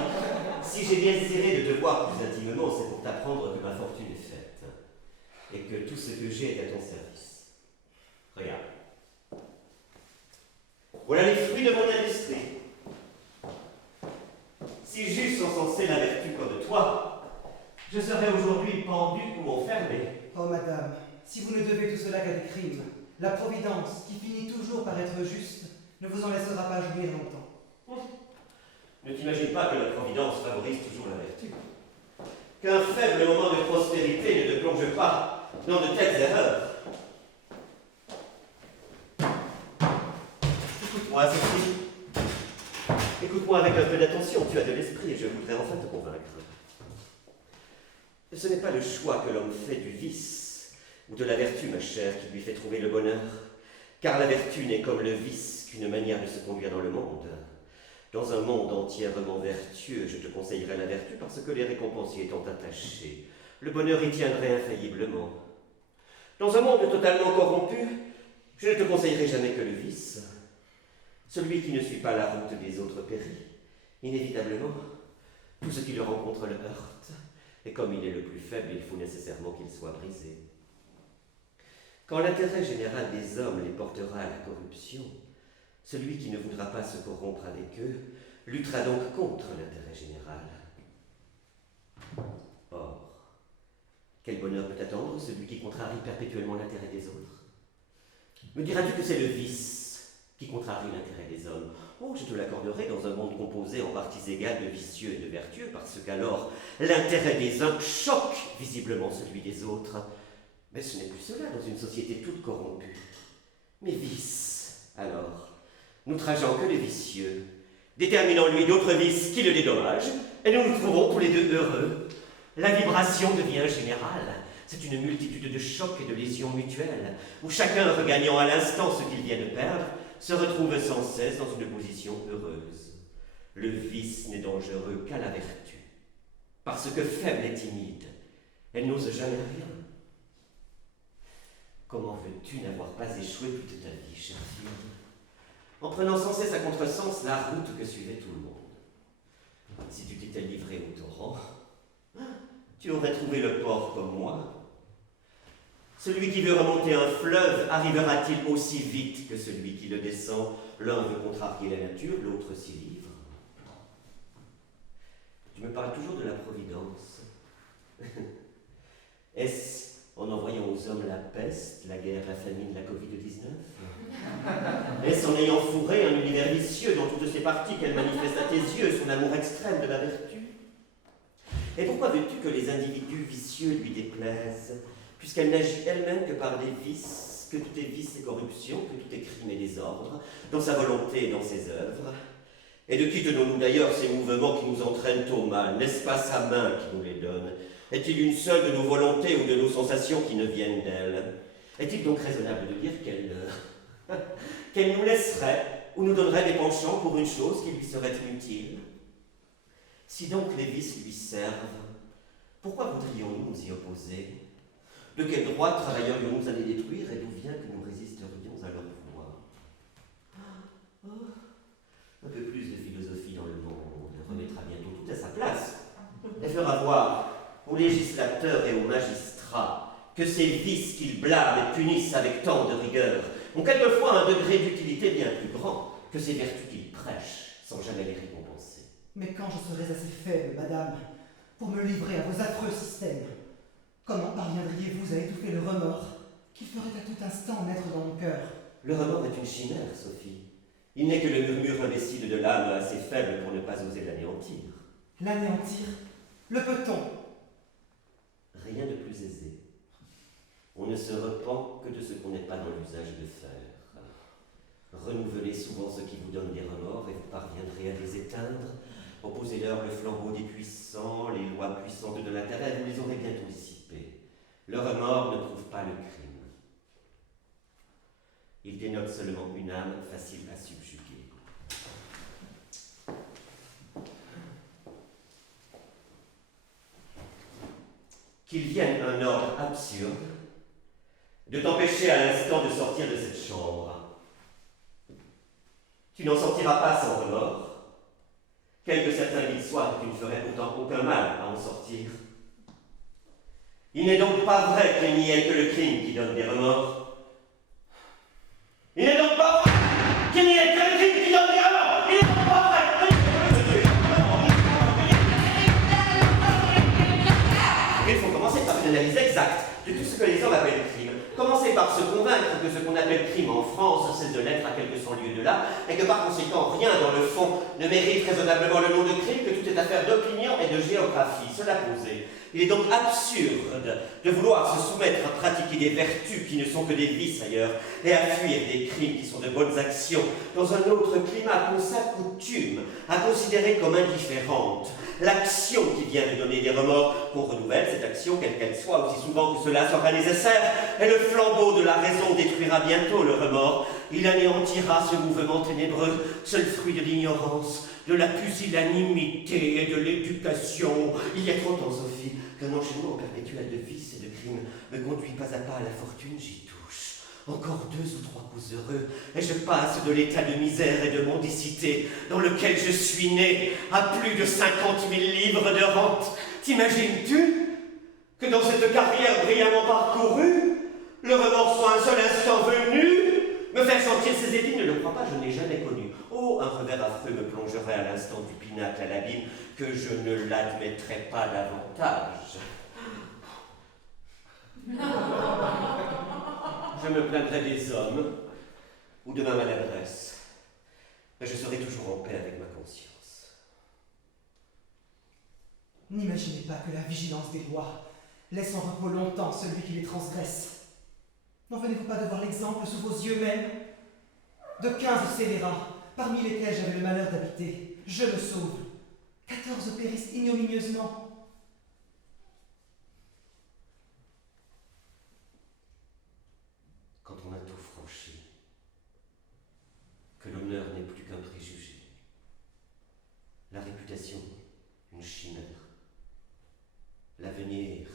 si j'ai bien désiré de te voir plus intimement, c'est pour t'apprendre que ma fortune est faite et que tout ce que j'ai est à ton service. Regarde. Voilà les fruits de mon industrie. Si j'eusse encensé la vertu comme toi, je serais aujourd'hui pendu ou enfermé. Oh, madame, si vous ne devez tout cela qu'à des crimes, la Providence, qui finit toujours par être juste, ne vous en laissera pas jouir longtemps. Ne t'imagine pas que la Providence favorise toujours la vertu. Qu'un faible moment de prospérité ne te plonge pas dans de telles erreurs. Écoute-moi, Sophie. Écoute-moi avec un peu d'attention, tu as de l'esprit et je voudrais enfin te convaincre. Ce n'est pas le choix que l'homme fait du vice ou de la vertu, ma chère, qui lui fait trouver le bonheur, car la vertu n'est comme le vice qu'une manière de se conduire dans le monde. Dans un monde entièrement vertueux, je te conseillerais la vertu parce que les récompensés étant attachés, le bonheur y tiendrait infailliblement. Dans un monde totalement corrompu, je ne te conseillerais jamais que le vice. Celui qui ne suit pas la route des autres périt. Inévitablement, tout ce qui le rencontre le heurte, et comme il est le plus faible, il faut nécessairement qu'il soit brisé. Quand l'intérêt général des hommes les portera à la corruption, celui qui ne voudra pas se corrompre avec eux luttera donc contre l'intérêt général. Or, quel bonheur peut attendre celui qui contrarie perpétuellement l'intérêt des autres? Me diras-tu que c'est le vice qui contrarie l'intérêt des hommes? Oh, je te l'accorderai dans un monde composé en parties égales de vicieux et de vertueux, parce qu'alors l'intérêt des uns choque visiblement celui des autres. Mais ce n'est plus cela dans une société toute corrompue. Mais vice, alors, n'outrageant que le vicieux, déterminant lui d'autres vices qui le dédommagent, et nous nous trouvons tous les deux heureux. La vibration devient générale. C'est une multitude de chocs et de lésions mutuelles, où chacun, regagnant à l'instant ce qu'il vient de perdre, se retrouve sans cesse dans une position heureuse. Le vice n'est dangereux qu'à la vertu, parce que faible et timide, elle n'ose jamais rien. Comment veux-tu n'avoir pas échoué toute ta vie, chère fille, en prenant sans cesse à contresens la route que suivait tout le monde? Si tu t'étais livré au torrent, tu aurais trouvé le port comme moi. Celui qui veut remonter un fleuve arrivera-t-il aussi vite que celui qui le descend? L'un veut contrarier la nature, l'autre s'y livre. Tu me parles toujours de la Providence. Est-ce en envoyant aux hommes la peste, la guerre, la famine, la Covid-19? Est-ce en ayant fourré un univers vicieux dans toutes ses parties qu'elle manifeste à tes yeux son amour extrême de la vertu? Et pourquoi veux-tu que les individus vicieux lui déplaisent, puisqu'elle n'agit elle-même que par des vices, que tout est vice et corruption, que tout est crime et désordre, dans sa volonté et dans ses œuvres? Et de qui tenons-nous d'ailleurs ces mouvements qui nous entraînent au mal? N'est-ce pas sa main qui nous les donne? Est-il une seule de nos volontés ou de nos sensations qui ne viennent d'elle? Est-il donc raisonnable de dire qu'elle nous laisserait ou nous donnerait des penchants pour une chose qui lui serait inutile? Si donc les vices lui servent, pourquoi voudrions-nous nous y opposer? De quel droit travaillerions-nous à les détruire et d'où vient que nous résisterions à leur pouvoir? Un peu plus de philosophie dans le monde remettra bientôt tout à sa place et fera voir aux législateurs et aux magistrats que ces vices qu'ils blâment et punissent avec tant de rigueur ont quelquefois un degré d'utilité bien plus grand que ces vertus qu'ils prêchent sans jamais les récompenser. Mais quand je serais assez faible, madame, pour me livrer à vos affreux systèmes, comment parviendriez-vous à étouffer le remords qui ferait à tout instant naître dans mon cœur? Le remords est une chimère, Sophie. Il n'est que le murmure imbécile de l'âme assez faible pour ne pas oser l'anéantir. L'anéantir? Le peut-on? Rien de plus aisé. On ne se repent que de ce qu'on n'est pas dans l'usage de faire. Renouvelez souvent ce qui vous donne des remords et vous parviendrez à les éteindre. Opposez-leur le flambeau des puissants, les lois puissantes de l'intérêt, vous les aurez bientôt dissipées. Le remords ne prouve pas le crime. Il dénote seulement une âme facile à subjuguer. Qu'il vienne un ordre absurde de t'empêcher à l'instant de sortir de cette chambre. Tu n'en sortiras pas sans remords, quel que certain qu'il soit, tu ne ferais pourtant aucun mal à en sortir. Il n'est donc pas vrai qu'il n'y ait que le crime qui donne des remords. Il n'est donc pas vrai qu'il n'y ait que le crime qui donne des remords. Il n'est donc pas vrai. Il faut commencer par une analyse exacte de tout ce que les hommes appellent crime. Commencer par se convaincre que ce qu'on appelle crime en France cesse de l'être à quelques cent lieues de là, et que par conséquent rien dans le fond ne mérite raisonnablement le nom de crime, que tout est affaire d'opinion et de géographie. Cela posé, il est donc absurde de vouloir se soumettre à pratiquer des vertus qui ne sont que des vices ailleurs, et à fuir des crimes qui sont de bonnes actions, dans un autre climat qu'on s'accoutume à considérer comme indifférente. L'action qui vient de donner des remords, qu'on renouvelle cette action, quelle qu'elle soit, aussi souvent que cela sera nécessaire, et le flambeau de la raison détruira bientôt le remords. Il anéantira ce mouvement ténébreux, seul fruit de l'ignorance, de la pusillanimité et de l'éducation. Il y a 30 ans, Sophie, qu'un enchaînement perpétuel de vices et de crimes me conduit pas à pas à la fortune, j'y touche. Encore 2 ou 3 coups heureux, et je passe de l'état de misère et de mendicité dans lequel je suis né à plus de 50 000 livres de rente. T'imagines-tu que dans cette carrière brillamment parcourue, le remords soit un seul instant venu me faire sentir ses épines? Ne le crois pas, je n'ai jamais connu. Oh, un revers affreux me plongerait à l'instant du pinacle à l'abîme, que je ne l'admettrais pas davantage. Je me plaindrai des hommes, ou de ma maladresse, mais je serai toujours en paix avec ma conscience. N'imaginez pas que la vigilance des lois laisse en repos longtemps celui qui les transgresse. N'en venez-vous pas de voir l'exemple sous vos yeux même de 15 scélérats, parmi lesquels j'avais le malheur d'habiter, je me sauve. 14 périssent ignominieusement. Quand on a tout franchi, que l'honneur n'est plus qu'un préjugé, la réputation une chimère, l'avenir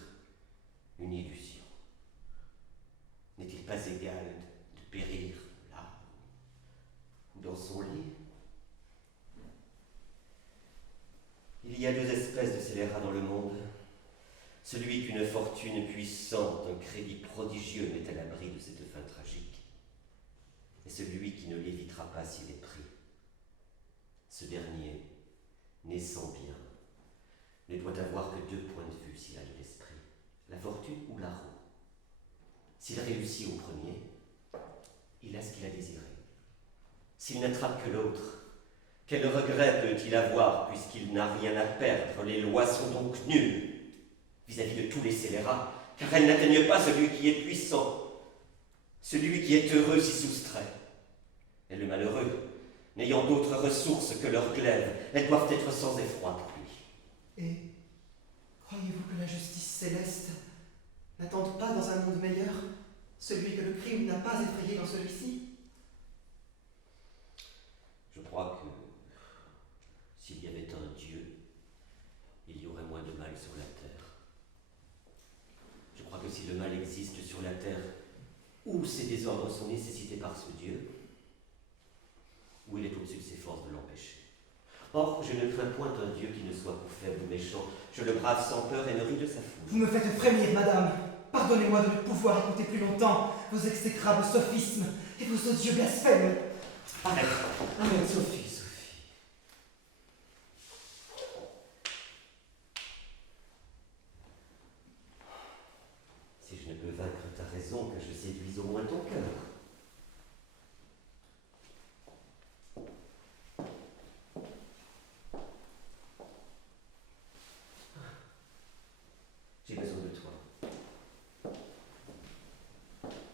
une illusion, n'est-il pas égal de périr là ou dans son lit? Il y a 2 espèces de scélérats dans le monde. Celui qu'une fortune puissante, un crédit prodigieux met à l'abri de cette fin tragique, et celui qui ne l'évitera pas s'il est pris. Ce dernier, naissant bien, ne doit avoir que 2 points de vue s'il a de l'esprit, la fortune ou la roue. S'il réussit au premier, il a ce qu'il a désiré. S'il n'attrape que l'autre, quel regret peut-il avoir puisqu'il n'a rien à perdre? Les lois sont donc nulles vis-à-vis de tous les scélérats, car elles n'atteignent pas celui qui est puissant. Celui qui est heureux s'y soustrait. Et le malheureux, n'ayant d'autres ressources que leur glaive, elles doivent être sans effroi pour lui. Et croyez-vous que la justice céleste n'attende pas dans un monde meilleur celui que le crime n'a pas effrayé dans celui-ci? Je crois que s'il y avait un Dieu, il y aurait moins de mal sur la terre. Je crois que si le mal existe sur la terre, ou ces désordres sont nécessités par ce Dieu, ou il est au-dessus de ses forces de l'empêcher. Or, je ne crains point un Dieu qui ne soit pour faible ou méchant. Je le brave sans peur et me ris de sa Vous foule. me faites frémir, madame. Pardonnez-moi de ne pouvoir écouter plus longtemps vos exécrables sophismes et vos odieux blasphèmes. Arrête, arrête, Sophie, Sophie. Si je ne peux vaincre ta raison, que je séduise au moins ton cœur. J'ai besoin de toi.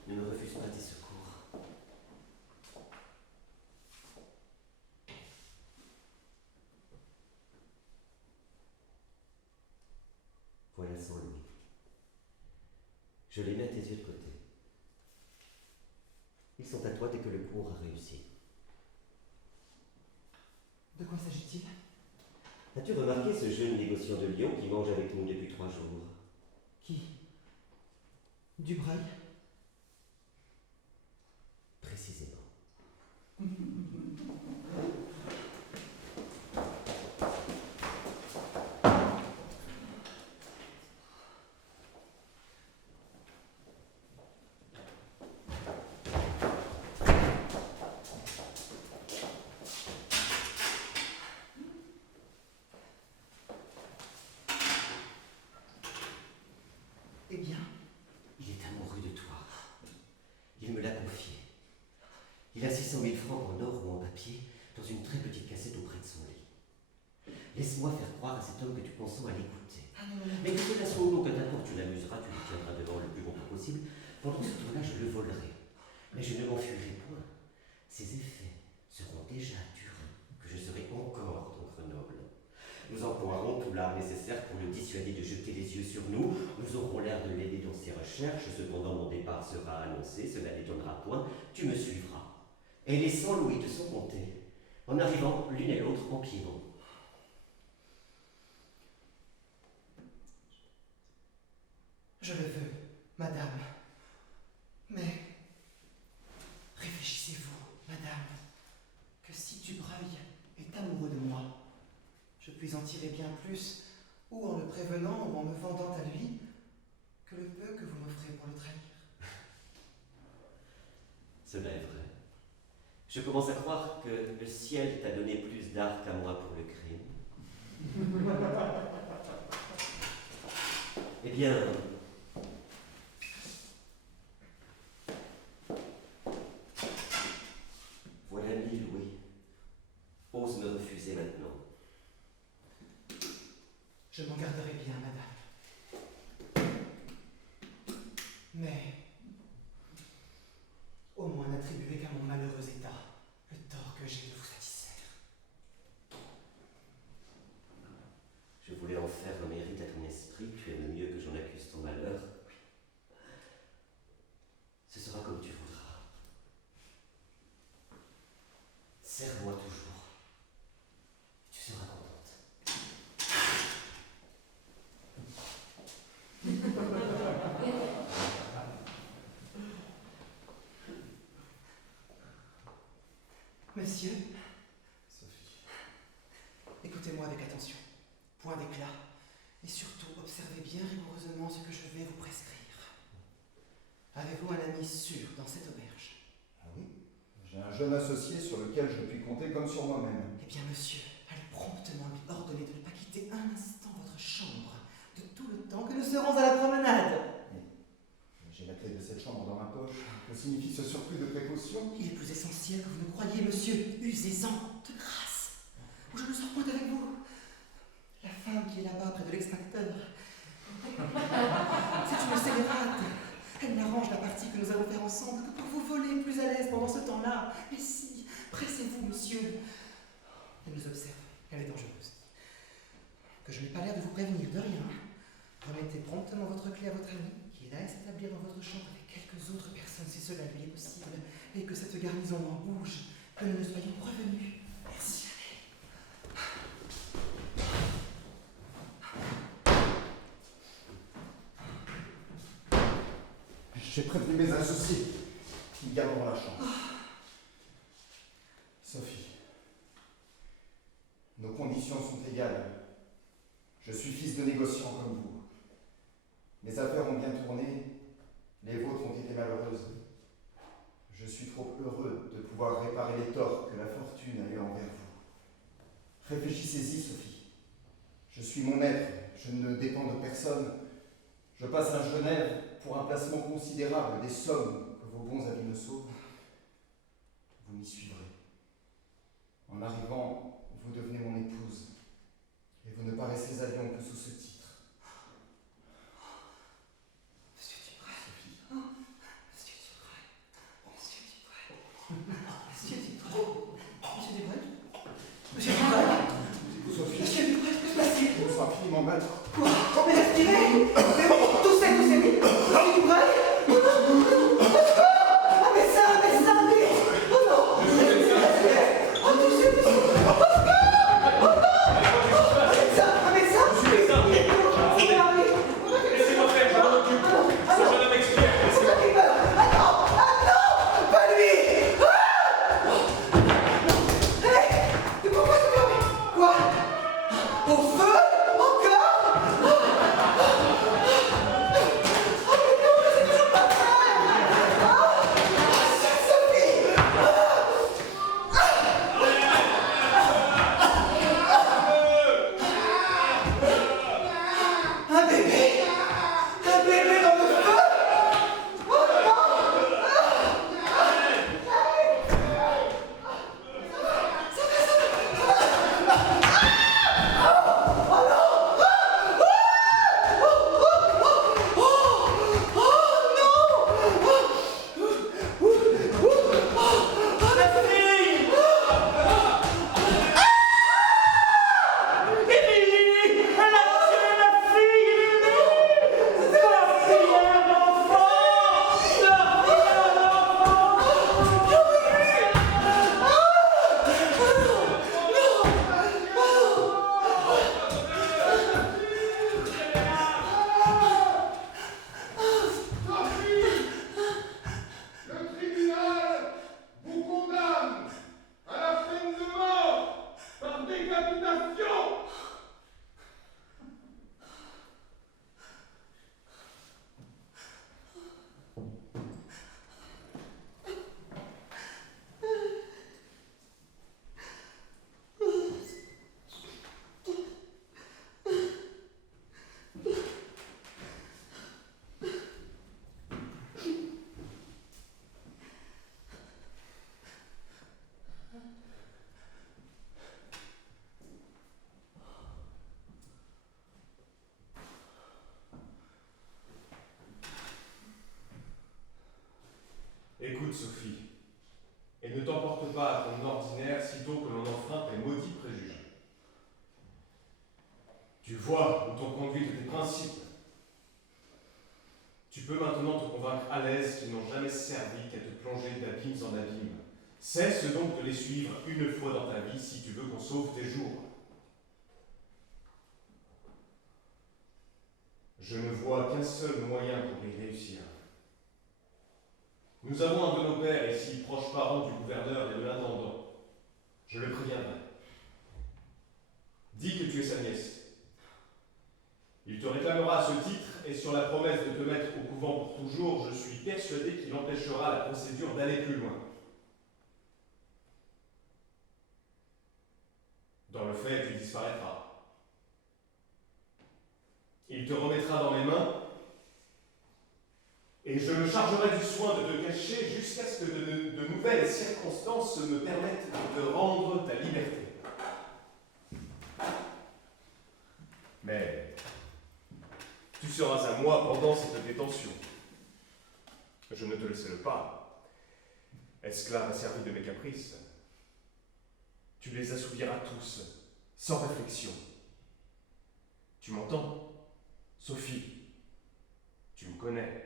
Ne me refuse pas tes secours. Voilà 100 louis. Je les mets à tes yeux de côté. Ils sont à toi dès que le cours a réussi. De quoi s'agit-il? As-tu remarqué ce jeune négociant de Lyon qui mange avec nous depuis 3 jours? Qui? Dubreuil? Précisément. Eh bien, Il est amoureux de toi. Il me l'a confié. Il a 600 000 francs en or ou en papier dans une très petite cassette auprès de son lit. Laisse-moi faire croire à cet homme que tu consens à l'écouter. Mais que cela soit ou non, que d'abord tu l'amuseras, tu le tiendras devant le plus longtemps possible. Pendant ce temps-là, je le volerai. Mais je ne m'enfuirai point. Ses effets seront déjà à Turin, que je serai encore ton Grenoble. Nous emploierons tout l'art nécessaire pour le dissuader de jeter les yeux sur nous. Nous aurons l'air de l'aider dans ses recherches. Cependant, mon départ sera annoncé. Cela n'étonnera point. Tu me suivras. Et les 100 louis te sont comptés, en arrivant l'une et l'autre en Piémont. je le veux, madame. Mais réfléchissez-vous, madame, que si Dubreuil est amoureux de moi, je puis en tirer bien plus, ou en le prévenant ou en me vendant à lui, que le peu que vous m'offrez pour le trahir. Cela est vrai. Je commence à croire que le ciel t'a donné plus d'art qu'à moi pour le crime. Eh bien, voilà 1000 louis. Ose me refuser maintenant. Je m'en garderai bien, madame. Mais au moins n'attribuez qu'à mon malheureux état le tort que j'ai de vous satisfaire. Je voulais en faire un mérite à ton esprit, tu aimes mieux que j'en accuse ton malheur. Ce sera comme tu voudras. Serre-moi toujours. Tu seras contente. Monsieur, Sophie. écoutez-moi avec attention. Point d'éclat. Et surtout, observez bien rigoureusement ce que je vais vous prescrire. Avez-vous un ami sûr dans cette auberge? Ah oui? J'ai un jeune associé sur lequel je puis compter comme sur moi-même. Eh bien, monsieur, allez promptement lui ordonner de ne pas quitter un instant votre chambre, de tout le temps que nous serons à la promenade. J'ai la clé de cette chambre dans ma poche. Que signifie ce surplus de précaution? Il est plus essentiel que vous ne croyez, monsieur. Usez-en de grâce, ou je ne sors point avec vous. La femme qui est là-bas près de l'extincteur, c'est une scélérate. Elle n'arrange la partie que nous allons faire ensemble que pour vous voler plus à l'aise pendant ce temps-là. Mais si, pressez-vous, monsieur. Elle nous observe, elle est dangereuse. Que je n'ai pas l'air de vous prévenir de rien. Remettez promptement votre clé à votre ami, qui aille s'établir dans votre chambre avec quelques autres personnes si cela lui est possible, et que cette garnison en bouge, que nous ne soyons revenus. Merci. J'ai prévenu mes associés. Ils garderont la chambre. Sophie, nos Mes affaires ont bien tourné, les vôtres ont été malheureuses. Je suis trop heureux de pouvoir réparer les torts que la fortune a eu envers vous. Réfléchissez-y, Sophie. Je suis mon maître, je ne dépends de personne. Je passe à Genève pour un placement considérable des sommes que vos bons avis me sauvent. Vous m'y suivrez. En arrivant, vous devenez mon épouse. Et vous ne paraissez à Lyon que sous ce titre. Monsieur Dubreuil. Monsieur Dubreuil. Monsieur Dubreuil. Monsieur Dubreuil. Monsieur Dubreuil. Sophie, Monsieur Dubreuil, que se passe-t-il? je vous sens infiniment mal. Quoi? Mais respirez! Toussez, oui! Monsieur Dubreuil! Un médecin, oui! Oh non! Oh, toussez, un médecin! Laissez-moi faire, je m'en occupe. Ce jeune homme expire. Ah non! Pas lui! Mais pourquoi tu fermes? Quoi? Au feu? Encore? Mais non, mais c'est toujours pas vrai! Sophie! Un bébé? Un bébé dans le feu? Oh non! Le tribunal vous condamne à la peine de mort par décapitation. Écoute, Sophie, et ne t'emporte pas à ton ordinaire sitôt que l'on enfreint tes maudits préjugés. Tu vois où t'ont conduit tes principes. Tu peux maintenant te convaincre à l'aise qu'ils n'ont jamais servi qu'à te plonger d'abîmes en abîmes. Cesse donc de les suivre une fois dans ta vie si tu veux qu'on sauve tes jours. Je ne vois qu'un seul moyen pour y réussir. Nous avons un de nos pères ici, proche parent du gouverneur et de l'intendant. Je le préviendrai. Dis que tu es sa nièce. Il te réclamera à ce titre, et sur la promesse de te mettre au couvent pour toujours, je suis persuadé qu'il empêchera la procédure d'aller plus loin. Dans le fait, tu disparaîtras. Il te remettra dans mes mains, et je me chargerai du soin de te cacher jusqu'à ce que de nouvelles circonstances me permettent de te rendre ta liberté. Mais tu seras à moi pendant cette détention. Je ne te laisserai pas, esclave asservi de mes caprices. Tu les assouviras tous, sans réflexion. Tu m'entends, Sophie? Tu me connais.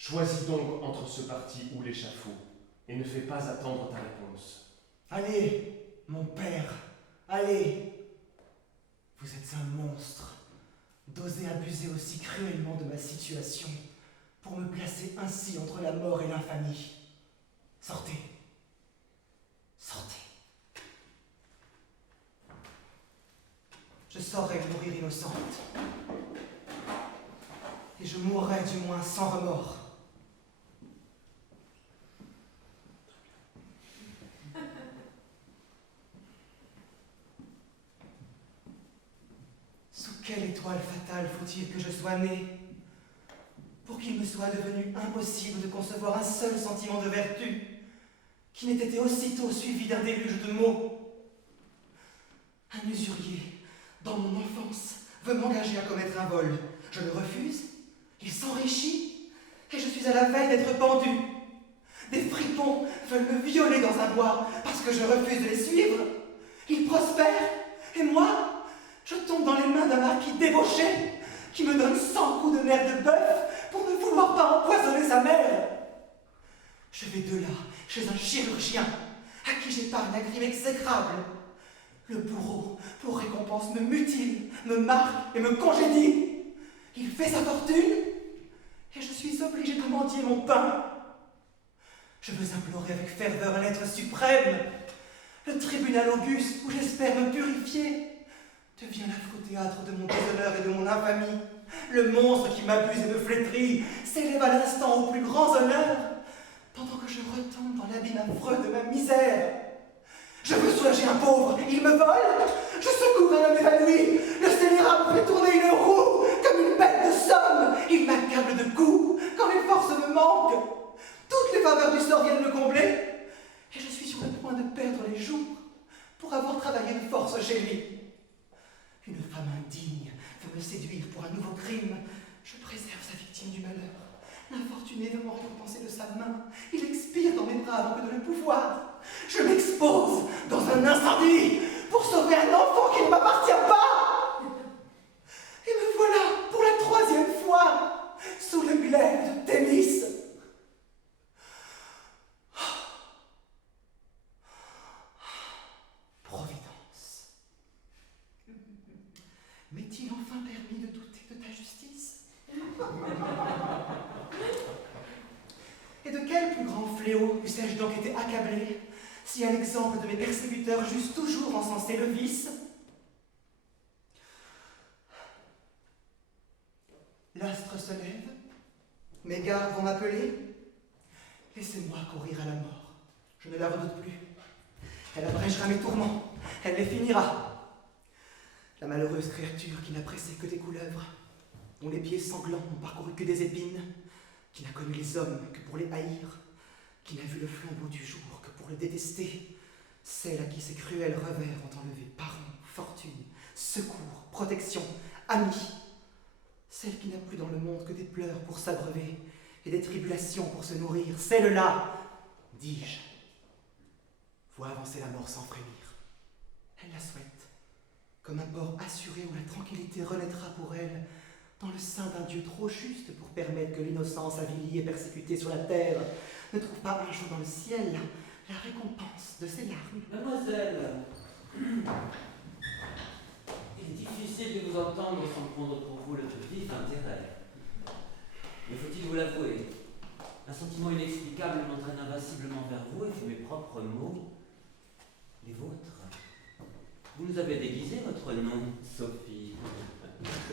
Choisis donc entre ce parti ou l'échafaud, et ne fais pas attendre ta réponse. Allez, mon père, allez. Vous êtes un monstre. D'oser abuser aussi cruellement de ma situation pour me placer ainsi entre la mort et l'infamie. Sortez. Sortez. Je saurai mourir innocente. et je mourrai du moins sans remords. Sous quelle étoile fatale faut-il que je sois né pour qu'il me soit devenu impossible de concevoir un seul sentiment de vertu qui n'ait été aussitôt suivi d'un déluge de mots? Un usurier, dans mon enfance, veut m'engager à commettre un vol. Je le refuse, il s'enrichit, et je suis à la veille d'être pendu. Des fripons veulent me violer dans un bois parce que je refuse de les suivre. Ils prospèrent, et moi, je tombe dans les mains d'un marquis débauché qui me donne 100 coups de nerf de bœuf pour ne vouloir pas empoisonner sa mère. Je vais de là chez un chirurgien à qui j'épargne un crime exécrable. Le bourreau, pour récompense, me mutile, me marque et me congédie. Il fait sa fortune et je suis obligé de mendier mon pain. Je veux implorer avec ferveur l'être suprême. Le tribunal auguste où j'espère me purifier devient l'affreux théâtre de mon déshonneur et de mon infamie. Le monstre qui m'abuse et me flétrit s'élève à l'instant aux plus grands honneurs, pendant que je retombe dans l'abîme affreux de ma misère. Je veux soulager un pauvre, il me vole. Je secours un homme évanoui, le scélérat me fait tourner une roue comme une bête de somme. Il m'accable de coups quand les forces me manquent. Toutes les faveurs du sort viennent me combler, et je suis sur le point de perdre les jours pour avoir travaillé de force chez lui. Une femme indigne veut me séduire pour un nouveau crime. Je préserve sa victime du malheur. L'infortuné veut me récompenser de sa main. Il expire dans mes bras avant que de le pouvoir. Je m'expose dans un incendie pour sauver un enfant qui ne m'appartient pas. Et me voilà pour la 3e fois sous le glaive de Thémis. Providence. M'est-il enfin permis de douter de ta justice? Et de quel plus grand fléau eussé-je donc été accablé si, à l'exemple de mes persécuteurs, j'eusse toujours encensé le vice? L'astre se lève, mes gardes vont m'appeler. Laissez-moi courir à la mort, je ne la redoute plus. Elle abrégera mes tourments, elle les finira. La malheureuse créature qui n'a pressé que des couleuvres, dont les pieds sanglants n'ont parcouru que des épines, qui n'a connu les hommes que pour les haïr, qui n'a vu le flambeau du jour que pour le détester, celle à qui ces cruels revers ont enlevé parents, fortune, secours, protection, amis, celle qui n'a plus dans le monde que des pleurs pour s'abreuver et des tribulations pour se nourrir, celle-là, dis-je, voit avancer la mort sans frémir. Elle la souhaite, comme un port assuré où la tranquillité renaîtra pour elle, dans le sein d'un Dieu trop juste pour permettre que l'innocence avilie et persécutée sur la terre ne trouve pas un jour dans le ciel la récompense de ses larmes. Mademoiselle, il est difficile de vous entendre sans prendre pour vous le plus vif intérêt. Mais faut-il vous l'avouer, un sentiment inexplicable m'entraîne invinciblement vers vous et que mes propres mots, les vôtres. Vous nous avez déguisé votre nom, Sophie.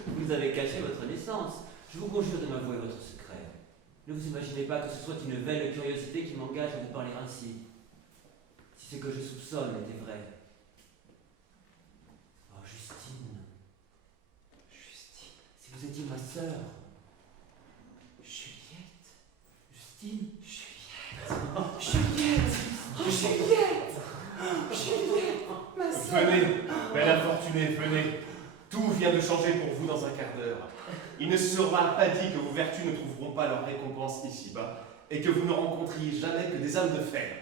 Vous nous avez caché votre naissance. Je vous conjure de m'avouer votre secret. Ne vous imaginez pas que ce soit une vaine curiosité qui m'engage à vous parler ainsi. Si ce que je soupçonne était vrai. Oh, Justine. Justine, Si vous étiez ma sœur. Juliette, Justine. Juliette, Juliette, oh Juliette, Juliette, ma sœur. Venez, belle infortunée, venez. Tout vient de changer pour vous dans un quart d'heure. Il ne sera pas dit que vos vertus ne trouveront pas leur récompense ici-bas et que vous ne rencontriez jamais que des âmes de fer.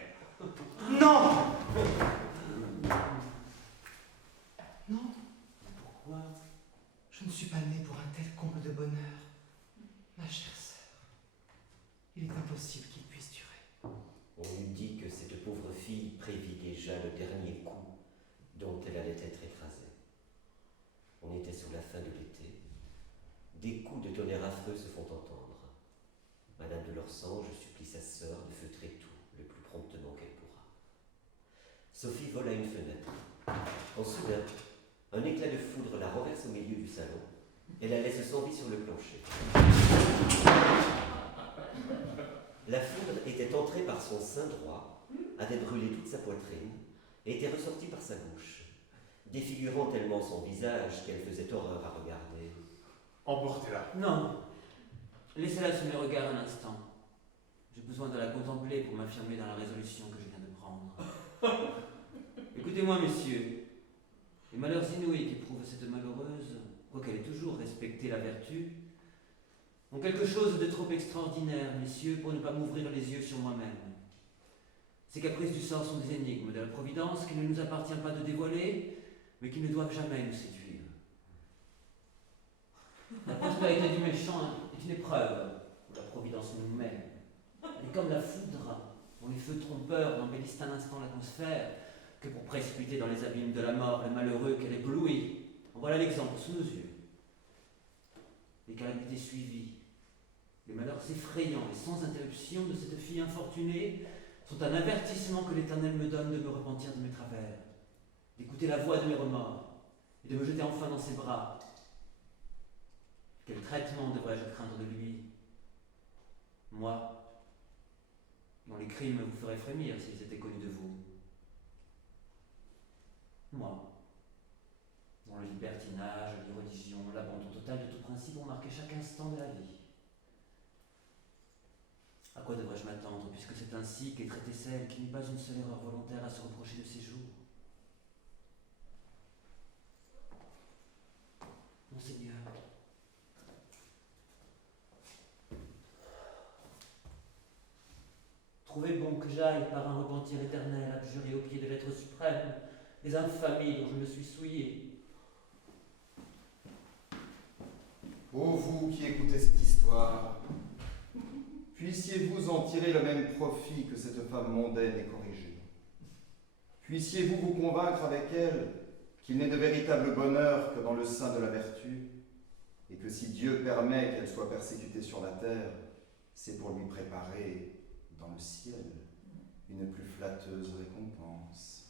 Non. Non. Pourquoi? Je ne suis pas né pour un tel comble de bonheur, ma chère sœur. Il est impossible qu'il puisse durer. On eût dit que cette pauvre fille prévit déjà le dernier coup dont elle allait être écrasée. On était sur la fin de l'été. Des coups de tonnerre affreux se font entendre. Madame de Lorsange supplie sa sœur de feutrer tout le plus promptement qu'elle pourra. Sophie vole à une fenêtre. Quand soudain, un éclat de foudre la renverse au milieu du salon Elle la laisse sans vie sur le plancher. La foudre était entrée par son sein droit, avait brûlé toute sa poitrine et était ressortie par sa bouche, défigurant tellement son visage qu'elle faisait horreur à regarder. Emportez-la. Non. Laissez-la sous mes regards un instant. J'ai besoin de la contempler pour m'affirmer dans la résolution que je viens de prendre. Écoutez-moi, messieurs. Les malheurs inouïs qu'éprouve cette malheureuse, quoiqu'elle ait toujours respecté la vertu, ont quelque chose de trop extraordinaire, messieurs, pour ne pas m'ouvrir les yeux sur moi-même. Ces caprices du sort sont des énigmes de la Providence qu'il ne nous appartient pas de dévoiler, mais qui ne doivent jamais nous séduire. La prospérité du méchant est une épreuve où la Providence nous mène. Et comme la foudre, dont les feux trompeurs n'embellissent un instant l'atmosphère que pour précipiter dans les abîmes de la mort le malheureux qu'elle éblouit, en voilà l'exemple sous nos yeux. Les calamités suivies, les malheurs effrayants et sans interruption de cette fille infortunée sont un avertissement que l'Éternel me donne de me repentir de mes travers, d'écouter la voix de mes remords et de me jeter enfin dans ses bras. Quel traitement devrais-je craindre de lui? Moi, dont les crimes vous feraient frémir s'ils étaient connus de vous. Moi, dont le libertinage, l'irreligion, l'abandon total de tout principe ont marqué chaque instant de la vie. À quoi devrais-je m'attendre, puisque c'est ainsi qu'est traitée celle qui n'eut pas une seule erreur volontaire à se reprocher de ses jours? Monseigneur, trouvez bon que j'aille par un repentir éternel abjurer au pied de l'être suprême les infamies dont je me suis souillé. Ô vous qui écoutez cette histoire, puissiez-vous en tirer le même profit que cette femme mondaine et corrigée. Puissiez-vous vous convaincre avec elle qu'il n'est de véritable bonheur que dans le sein de la vertu, et que si Dieu permet qu'elle soit persécutée sur la terre, c'est pour lui préparer dans le ciel une plus flatteuse récompense.